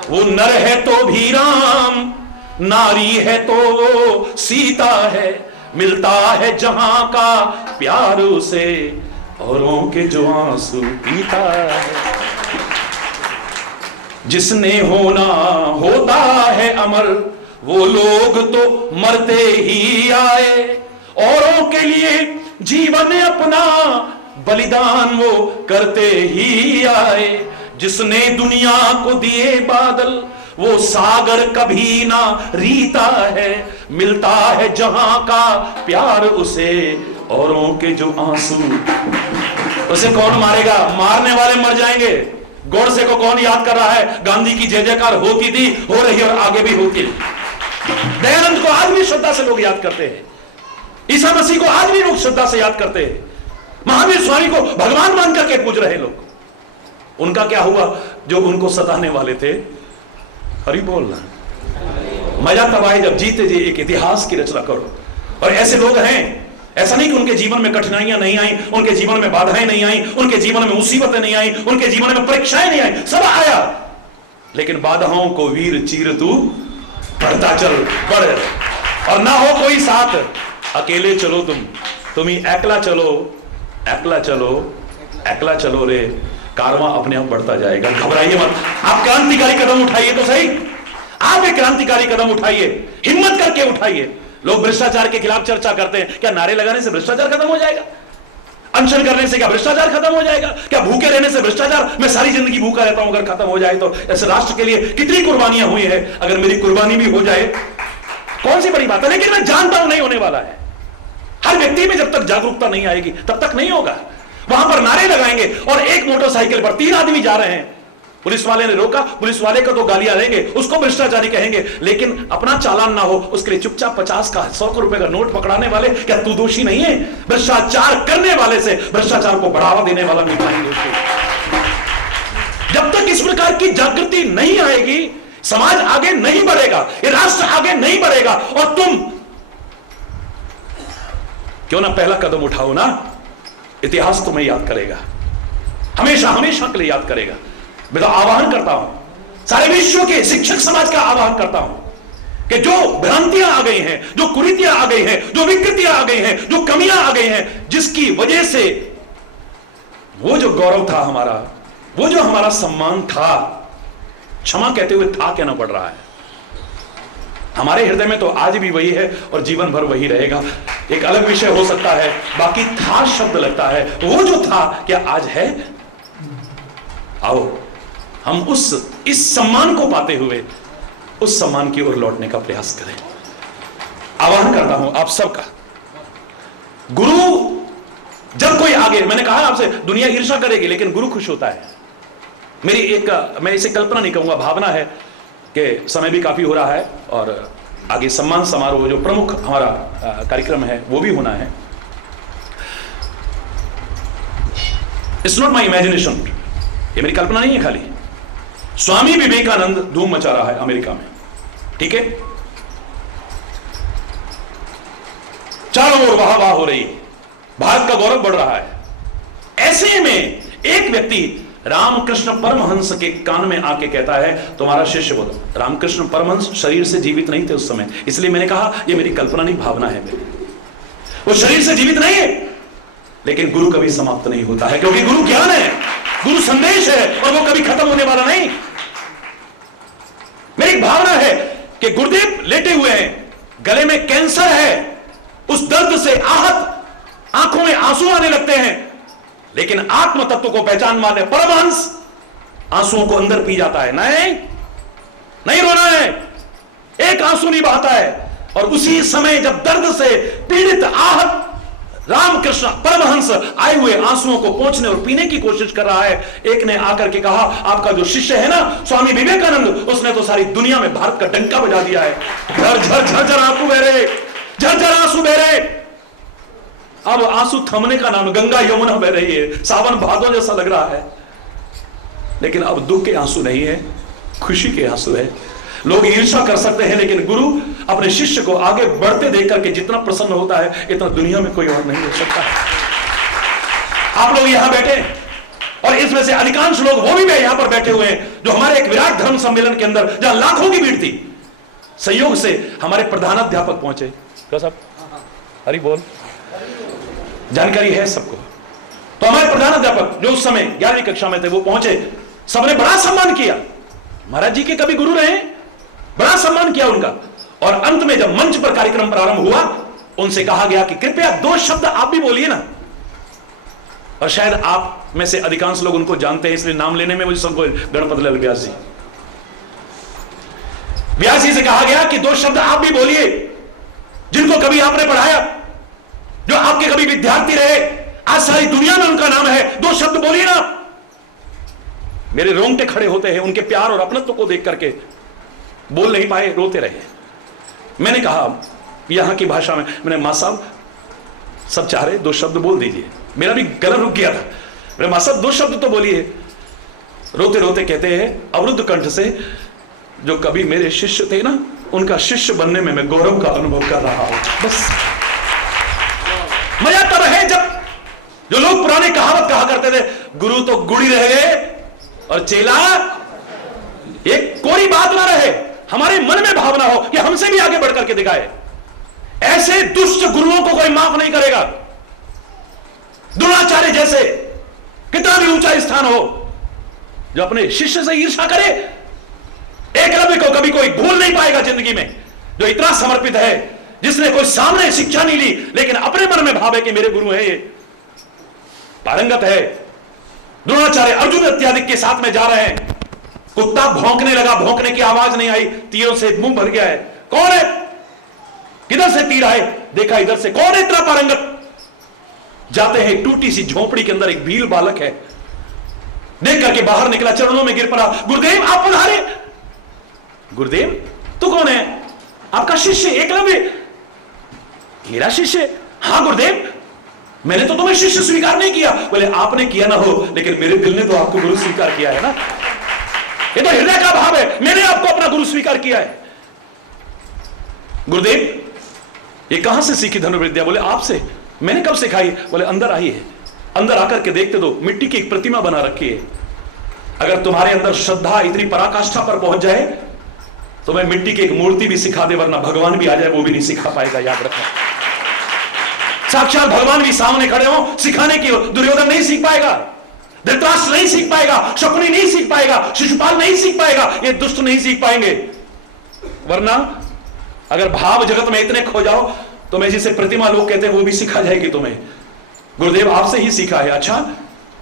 वो नर है तो भी राम, नारी है तो सीता है, मिलता है जहां का प्यार उसे, औरों के जो आंसू पीता है। जिसने होना होता है अमर, वो लोग तो मरते ही आए, औरों के लिए जीवन अपना बलिदान वो करते ही आए। जिसने दुनिया को दिए बादल, वो सागर कभी ना रीता है, मिलता है जहां का प्यार उसे, औरों के जो आंसू। उसे कौन मारेगा? मारने वाले मर जाएंगे। गोडसे को कौन याद कर रहा है? गांधी की जय जयकार होती थी, हो रही और आगे भी होती। दयानंद को आज भी श्रद्धा से लोग याद करते हैं, ईसा मसीह को आज भी लोग श्रद्धा से याद करते हैं, महावीर स्वामी को भगवान मान करके पूज रहे लोग। उनका क्या हुआ जो उनको सताने वाले थे? हरि बोलना। मजा तब आए जब जीते जी एक इतिहास की रचना करो। और ऐसे लोग हैं, ऐसा नहीं कि उनके जीवन में कठिनाइयां नहीं आई, उनके जीवन में बाधाएं नहीं आई, उनके जीवन में मुसीबतें नहीं आई, उनके जीवन में परीक्षाएं नहीं आई, सब आया। लेकिन बाधाओं को वीर चीर तू बढ़ता चल, बढ़। और ना हो कोई साथ, अकेले चलो तुम ही एकला चलो, एकला चलो, एकला चलो रे, कारवां अपने आप बढ़ता जाएगा। घबराइए मत। आप क्रांतिकारी कदम उठाइए तो सही, आप एक क्रांतिकारी कदम उठाइए, हिम्मत करके उठाइए। लोग भ्रष्टाचार के खिलाफ चर्चा करते हैं, क्या नारे लगाने से भ्रष्टाचार खत्म हो जाएगा? अनशन करने से क्या भ्रष्टाचार खत्म हो जाएगा? क्या भूखे रहने से भ्रष्टाचार? मैं सारी जिंदगी भूखा रहता हूं, अगर खत्म हो जाए तो ऐसे राष्ट्र के लिए कितनी कुर्बानियां हुई है, अगर मेरी कुर्बानी भी हो जाए कौन सी बड़ी बात है। लेकिन मैं जानता हूं नहीं होने वाला है। हर व्यक्ति में जब तक जागरूकता नहीं आएगी तब तक नहीं होगा। वहां पर नारे लगाएंगे और एक मोटरसाइकिल पर 3 आदमी जा रहे हैं, पुलिस वाले ने रोका, पुलिस वाले को तो गालियां देंगे, उसको भ्रष्टाचारी कहेंगे, लेकिन अपना चालान ना हो उसके लिए चुपचाप 50 का 100 रुपए का नोट पकड़ाने वाले, क्या तू दोषी नहीं है? भ्रष्टाचार करने वाले से भ्रष्टाचार को बढ़ावा देने वाला भी दोषी। जब तक इस प्रकार की जागृति नहीं आएगी समाज आगे नहीं बढ़ेगा, ये राष्ट्र आगे नहीं बढ़ेगा। और तुम क्यों ना पहला कदम उठाओ ना, इतिहास तुम्हें याद करेगा, हमेशा हमेशा के लिए याद करेगा। मैं तो आह्वान करता हूं, सारे विश्व के शिक्षक समाज का आह्वान करता हूं कि जो भ्रांतियां आ गई हैं, जो कुरीतियां आ गई हैं, जो विकृतियां आ गई हैं, जो कमियां आ गई हैं, जिसकी वजह से वो जो गौरव था हमारा, वो जो हमारा सम्मान था, क्षमा कहते हुए था कहना पड़ रहा है। हमारे हृदय में तो आज भी वही है और जीवन भर वही रहेगा। एक अलग विषय हो सकता है, बाकी था शब्द लगता है, वो जो था क्या आज है? आओ हम इस सम्मान को पाते हुए उस सम्मान की ओर लौटने का प्रयास करें। आह्वान करता हूं आप सबका। गुरु जब कोई आगे, मैंने कहा आपसे दुनिया ईर्ष्या करेगी लेकिन गुरु खुश होता है। मेरी एक, मैं इसे कल्पना नहीं कहूंगा, भावना है कि समय भी काफी हो रहा है और आगे सम्मान समारोह जो प्रमुख हमारा कार्यक्रम है वो भी होना है। इट्स नॉट माई इमेजिनेशन, ये मेरी कल्पना नहीं है खाली। स्वामी विवेकानंद धूम मचा रहा है अमेरिका में, ठीक है, चारों ओर वाह वाह हो रही है, भारत का गौरव बढ़ रहा है। ऐसे में एक व्यक्ति रामकृष्ण परमहंस के कान में आके कहता है तुम्हारा शिष्य बोलो। रामकृष्ण परमहंस शरीर से जीवित नहीं थे उस समय, इसलिए मैंने कहा ये मेरी कल्पना नहीं, भावना है मेरी। वो शरीर से जीवित नहीं है, लेकिन गुरु कभी समाप्त नहीं होता है, क्योंकि गुरु ज्ञान है, गुरु संदेश है और वो कभी खत्म होने वाला नहीं। मेरी भावना है कि गुरुदेव लेटे हुए हैं, गले में कैंसर है, उस दर्द से आहत, आंखों में आंसू आने लगते हैं, लेकिन आत्म तत्व को पहचान मारने परमहंस आंसुओं को अंदर पी जाता है। नहीं नहीं रोना है, एक आंसू नहीं बहाता है। और उसी समय जब दर्द से पीड़ित आहत रामकृष्ण परमहंस आए हुए आंसुओं को पोंछने और पीने की कोशिश कर रहा है, एक ने आकर के कहा आपका जो शिष्य है ना स्वामी विवेकानंद, उसने तो सारी दुनिया में भारत का डंका बजा दिया है। झर झर झरझर आंसू बह रहे, झरझर आंसू बह रहे। अब आंसू थमने का नाम, गंगा यमुना बह रही है, सावन भादों जैसा लग रहा है, लेकिन अब दुख के आंसू नहीं है, खुशी के आंसू है। लोग ईर्ष्या कर सकते हैं, लेकिन गुरु अपने शिष्य को आगे बढ़ते देख करके जितना प्रसन्न होता है इतना दुनिया में कोई और नहीं हो सकता। आप लोग यहां बैठे और इसमें से अधिकांश लोग वो भी यहां पर बैठे हुए हैं जो हमारे एक विराट धर्म सम्मेलन के अंदर जहां लाखों की भीड़ थी, संयोग से हमारे प्रधानाध्यापक पहुंचे। क्या साहब, हरी बोल, जानकारी है सबको। तो हमारे प्रधानाध्यापक जो उस समय 11वीं कक्षा में थे वो पहुंचे, सबने बड़ा सम्मान किया, महाराज जी के कभी गुरु रहे, बड़ा सम्मान किया उनका। और अंत में जब मंच पर कार्यक्रम प्रारंभ हुआ, उनसे कहा गया कि कृपया 2 शब्द आप भी बोलिए ना। और शायद आप में से अधिकांश लोग उनको जानते हैं, इसलिए नाम लेने में मुझे संकोच। गणपत लाल व्यास जी, व्यास जी से कहा गया कि 2 शब्द आप भी बोलिए, जिनको कभी आपने पढ़ाया, जो आपके कभी विद्यार्थी रहे, आज सारी दुनिया में उनका नाम है, 2 शब्द बोलिए ना। मेरे रोंगटे खड़े होते हैं उनके प्यार और अपनत्व को देख करके, बोल नहीं पाए, रोते रहे। मैंने कहा यहां की भाषा में, मैंने मां साहब सब चाह रहे 2 शब्द बोल दीजिए, मेरा भी गला रुक गया था। मेरे मां साहब 2 शब्द तो बोलिए। रोते रोते कहते हैं अवरुद्ध कंठ से, जो कभी मेरे शिष्य थे ना, उनका शिष्य बनने में मैं गौरव का अनुभव कर रहा हूं। बस मजा तब है जब जो लोग पुराने कहावत कहा करते थे, गुरु तो गुड़ी रह गए और चेला एक कोरी बात ना रहे, हमारे मन में भावना हो कि हमसे भी आगे बढ़ करके दिखाए। ऐसे दुष्ट गुरुओं को कोई माफ नहीं करेगा। द्रोणाचार्य जैसे कितना भी ऊंचा स्थान हो, जो अपने शिष्य से ईर्ष्या करे, एकलव्य को कभी कोई भूल नहीं पाएगा जिंदगी में, जो इतना समर्पित है, जिसने कोई सामने शिक्षा नहीं ली लेकिन अपने मन में भावे कि मेरे गुरु है ये। पारंगत है। द्रोणाचार्य अर्जुन इत्यादि के साथ में जा रहे हैं, कुत्ता भौंकने लगा, भौंकने की आवाज नहीं आई, तीरों से मुंह भर गया है। कौन है? किधर से तीर आए? देखा इधर से। कौन है इतना पारंगत? जाते हैं, टूटी सी झोपड़ी के अंदर एक भील बालक है, देख करके बाहर निकला, चरणों में गिर पड़ा। गुरुदेव आप पधारे। गुरुदेव तू कौन है? आपका शिष्य एकलव्य। मेरा शिष्य? हाँ गुरुदेव, मैंने तो तुम्हें शिष्य स्वीकार नहीं किया। बोले आपने किया ना हो, लेकिन मेरे दिल ने तो आपको गुरु स्वीकार किया है ना। ये तो हृदय का भाव है, मैंने आपको अपना गुरु स्वीकार किया है। गुरुदेव ये कहां से सीखी धनुर्विद्या? बोले आपसे। मैंने कब सिखाई? बोले अंदर आई है, अंदर आकर के देखते दो, मिट्टी की एक प्रतिमा बना रखी है। अगर तुम्हारे अंदर श्रद्धा इतनी पराकाष्ठा पर पहुंच जाए तो मैं मिट्टी की एक मूर्ति भी सिखा दे, वरना भगवान भी आ जाए वो भी नहीं सिखा पाएगा, याद रखना। साक्षात भगवान भी सामने खड़े हो, सिखाने की दुर्योधन नहीं सीख पाएगा, धृतराष्ट्र नहीं सीख पाएगा, शकुनी नहीं सीख पाएगा, शिशुपाल नहीं सीख पाएगा, ये दुष्ट नहीं सीख पाएंगे। वरना अगर भाव जगत में इतने खो जाओ तो मैं जिसे प्रतिमा लोग कहते हैं वो भी सिखा जाएगी तुम्हें। गुरुदेव आपसे ही सीखा है। अच्छा,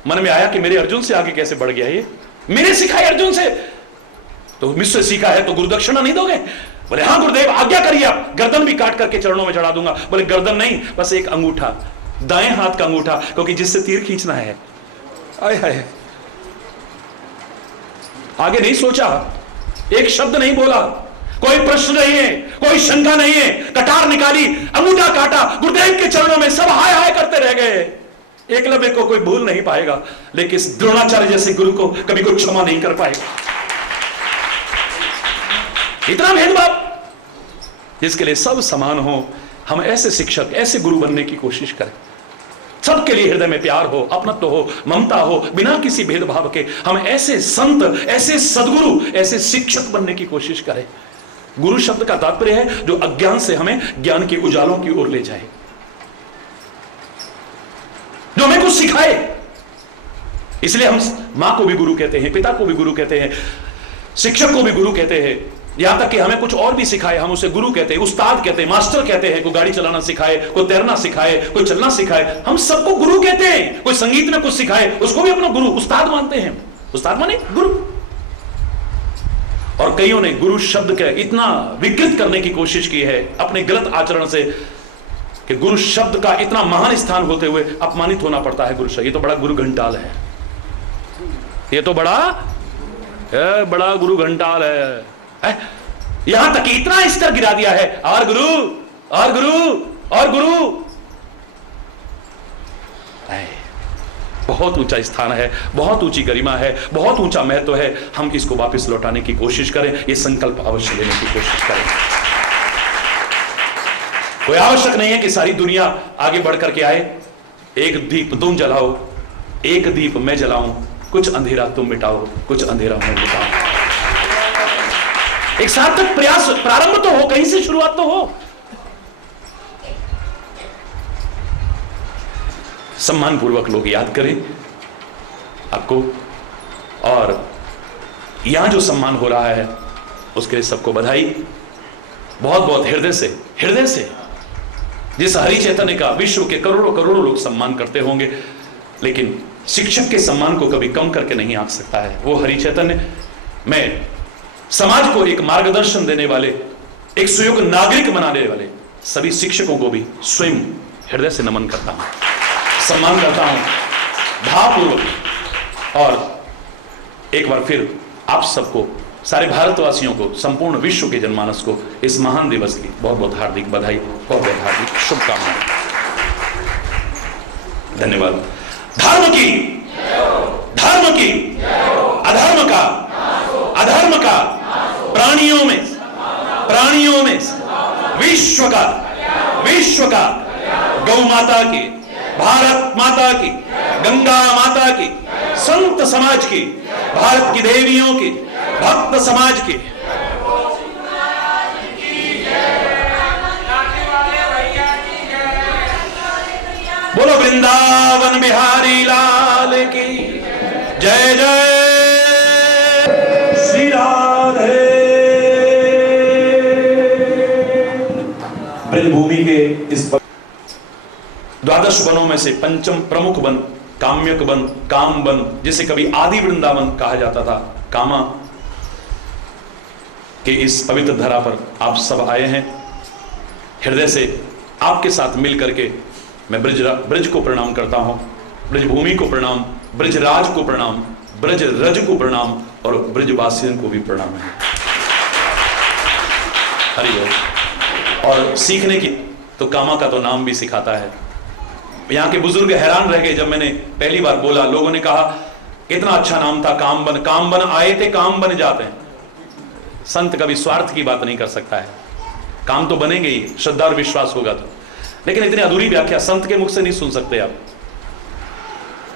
मन में आया कि मेरे अर्जुन से आगे कैसे बढ़ गया ये, मेरे सिखाए अर्जुन से, तो मुझसे सीखा है तो गुरुदक्षिणा नहीं दोगे? बोले हाँ गुरुदेव आज्ञा करिए, आप गर्दन भी काट करके चरणों में चढ़ा दूंगा। बोले गर्दन नहीं, बस एक अंगूठा, दाएं हाथ का अंगूठा, क्योंकि जिससे तीर खींचना है। आए हाय, आगे नहीं सोचा, एक शब्द नहीं बोला, कोई प्रश्न नहीं है, कोई शंका नहीं है, कटार निकाली, अंगूठा काटा, गुरुदेव के चरणों में सब हाय हाय करते रह गए। एकलव्य को कोई भूल नहीं पाएगा, लेकिन इस द्रोणाचार्य जैसे गुरु को कभी कोई क्षमा नहीं कर पाएगा। इतना भेदभाव जिसके लिए सब समान हो। हम ऐसे शिक्षक, ऐसे गुरु बनने की कोशिश करें, सबके लिए हृदय में प्यार हो, अपनत्व हो, ममता हो, बिना किसी भेदभाव के। हम ऐसे संत, ऐसे सदगुरु, ऐसे शिक्षक बनने की कोशिश करें। गुरु शब्द का तात्पर्य है जो अज्ञान से हमें ज्ञान के उजालों की ओर ले जाए, जो हमें कुछ सिखाए। इसलिए हम मां को भी गुरु कहते हैं, पिता को भी गुरु कहते हैं, शिक्षक को भी गुरु कहते हैं। यहां तक कि हमें कुछ और भी सिखाए हम उसे गुरु कहते हैं, उस्ताद कहते हैं, मास्टर कहते हैं। कोई गाड़ी चलाना सिखाए, कोई तैरना सिखाए, कोई चलना सिखाए, हम सबको गुरु कहते हैं। कोई संगीत में कुछ सिखाए, उसको भी अपना गुरु, उस्ताद मानते हैं। उस्ताद माने गुरु। और कईयों ने गुरु शब्द के इतना विकृत करने की कोशिश की है अपने गलत आचरण से कि गुरु शब्द का इतना महान स्थान होते हुए अपमानित होना पड़ता है गुरु शब्द। ये तो बड़ा गुरु घंटाल है, ये तो बड़ा गुरु घंटाल है। यहां तक इतना स्तर गिरा दिया है, और गुरु और गुरु और गुरु। बहुत ऊंचा स्थान है, बहुत ऊंची गरिमा है, बहुत ऊंचा महत्व है। हम इसको वापस लौटाने की कोशिश करें, ये संकल्प अवश्य लेने की कोशिश करें। कोई आवश्यक नहीं है कि सारी दुनिया आगे बढ़ करके आए। एक दीप तुम जलाओ, एक दीप मैं जलाऊं, कुछ अंधेरा तुम मिटाओ, कुछ अंधेरा मैं मिटाऊं। एक सार्थक प्रयास, प्रारंभ तो हो, कहीं से शुरुआत तो हो। सम्मान पूर्वक लोग याद करें आपको, और यहां जो सम्मान हो रहा है उसके लिए सबको बधाई। बहुत बहुत हृदय से जिस हरि चैतन्य का विश्व के करोड़ों करोड़ों लोग सम्मान करते होंगे, लेकिन शिक्षक के सम्मान को कभी कम करके नहीं आंक सकता है वो हरि चैतन्य। मैं समाज को एक मार्गदर्शन देने वाले, एक सुयोग्य नागरिक बनाने वाले सभी शिक्षकों को भी स्वयं हृदय से नमन करता हूं, सम्मान करता हूं भावपूर्वक। और एक बार फिर आप सबको, सारे भारतवासियों को, संपूर्ण विश्व के जनमानस को इस महान दिवस की बहुत बहुत हार्दिक बधाई, बहुत बहुत हार्दिक शुभकामनाएं। धन्यवाद। धर्म की अधर्म का प्राणियों में विश्व का गौ माता की, भारत माता की, गंगा माता की, संत समाज की, भारत की देवियों की, भक्त समाज की। बोलो वृंदावन बिहारी लाल की जय जय। श्री राधे। ब्रजभूमि के इस द्वादश वनों में से पंचम प्रमुख वन काम्यक वन, काम वन, जिसे कभी आदि वृंदावन कहा जाता था, कामा के इस पवित्र धरा पर आप सब आए हैं। हृदय से आपके साथ मिल करके मैं ब्रज को प्रणाम करता हूं, ब्रज भूमि को प्रणाम, ब्रजराज को प्रणाम, ब्रज रज को प्रणाम और ब्रजवासियों को भी प्रणाम है। हरि बोल। और सीखने की तो कामा का तो नाम भी सिखाता है। यहाँ के बुजुर्ग हैरान रह गए जब मैंने पहली बार बोला। लोगों ने कहा इतना अच्छा नाम था काम बन, काम बन आए थे काम बन जाते हैं। संत कभी स्वार्थ की बात नहीं कर सकता है, काम तो बनेंगे ही, श्रद्धा और विश्वास होगा तो। लेकिन इतनी अधूरी व्याख्या संत के मुख से नहीं सुन सकते आप।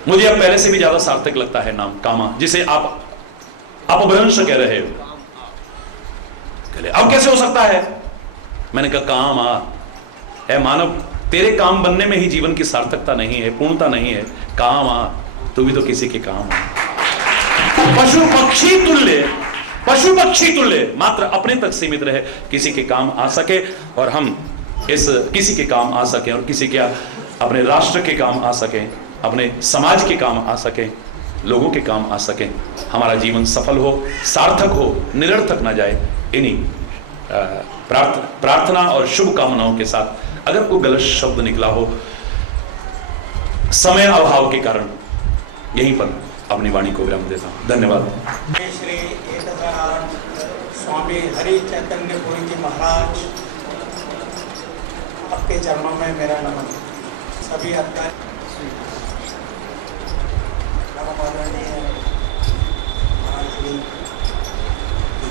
मुझे अब पहले से भी ज्यादा सार्थक लगता है नाम कामा, जिसे आप अपभ्रंश कह रहे हो। अब कैसे हो सकता है? मैंने कहा काम आ मानव, तेरे काम बनने में ही जीवन की सार्थकता नहीं है, पूर्णता नहीं है। काम आ, तू भी तो किसी के काम आ। पशु पक्षी तुल्य, पशु पक्षी तुल्य, मात्र अपने तक सीमित रहे, किसी के काम आ सके और हम इस किसी के काम आ सके और किसी के अपने राष्ट्र के काम आ सके, अपने समाज के काम आ सके, लोगों के काम आ सके, हमारा जीवन सफल हो, सार्थक हो, निरर्थक ना जाए। इन्हीं प्रार्थना और शुभकामनाओं के साथ अगर कोई गलत शब्द निकला हो समय अभाव के कारण, यहीं पर अपनी वाणी को विराम देता हूं। धन्यवाद। श्री 1008 स्वामी हरि चैतन्य पुरी जी महाराज, आपके चरणों में मेरा नमन। सभी अधिकारी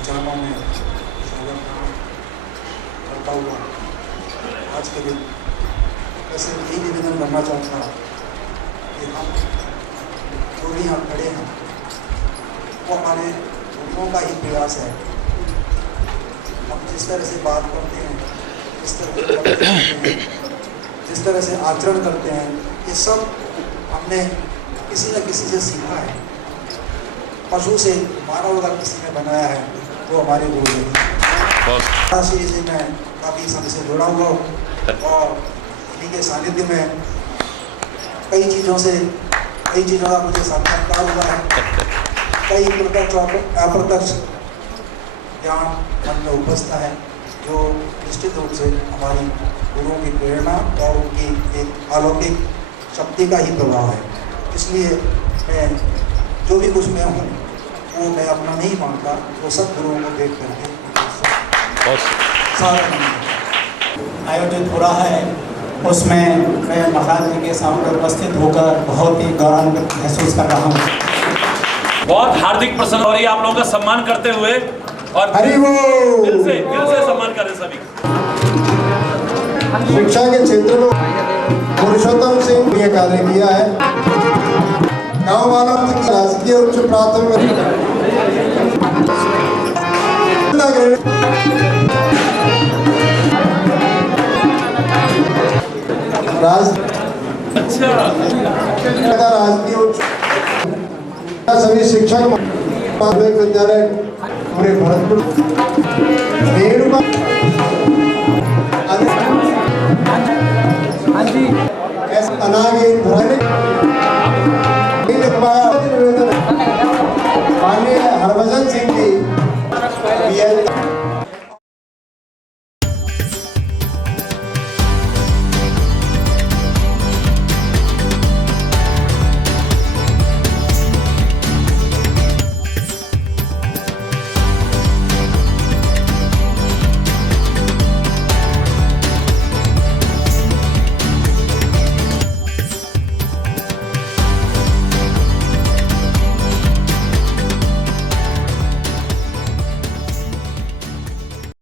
चरणों में करता हुआ आज के दिन वैसे यही निवेदन करना चाहूँगा कि हम जो भी यहाँ खड़े हैं वो हमारे गुरुओं का ही प्रयास है। हम जिस तरह से बात करते हैं, जिस तरह से आचरण करते हैं, ये सब हमने किसी न किसी से सीखा है। पशु से मानव अगर किसी ने बनाया है वो हमारे गुरु हैं। से मैं काफ़ी समय से जुड़ा हुआ हूँ और इन्हीं के सानिध्य में कई चीज़ों का मुझे साक्षात्कार हुआ है। कई प्रत्यक्ष और अप्रत्यक्ष ज्ञान मन में उपजता है, जो निश्चित रूप से हमारी गुरुओं की प्रेरणा और उनकी एक अलौकिक शक्ति का ही प्रभाव है। इसलिए मैं जो भी कुछ मैं हूँ वो मैं अपना नहीं मानता, वो सब गुरुओं को देख करके आयोजित हो रहा है, उसमें मैं महाराज जी के सामने उपस्थित होकर बहुत ही गौरवान्वित महसूस कर रहा हूँ। बहुत हार्दिक प्रसन्न हो रही है आप लोगों का सम्मान करते हुए और दिल से सम्मान करें सभी। शिक्षा के क्षेत्र में पुरुषोत्तम सिंह ने कार्य किया है। गाँव वालों तक राजकीय उच्च प्राथमिक राजकीय उच्च सभी शिक्षक माध्यमिक विद्यालय पूरे भरतपुर अनागे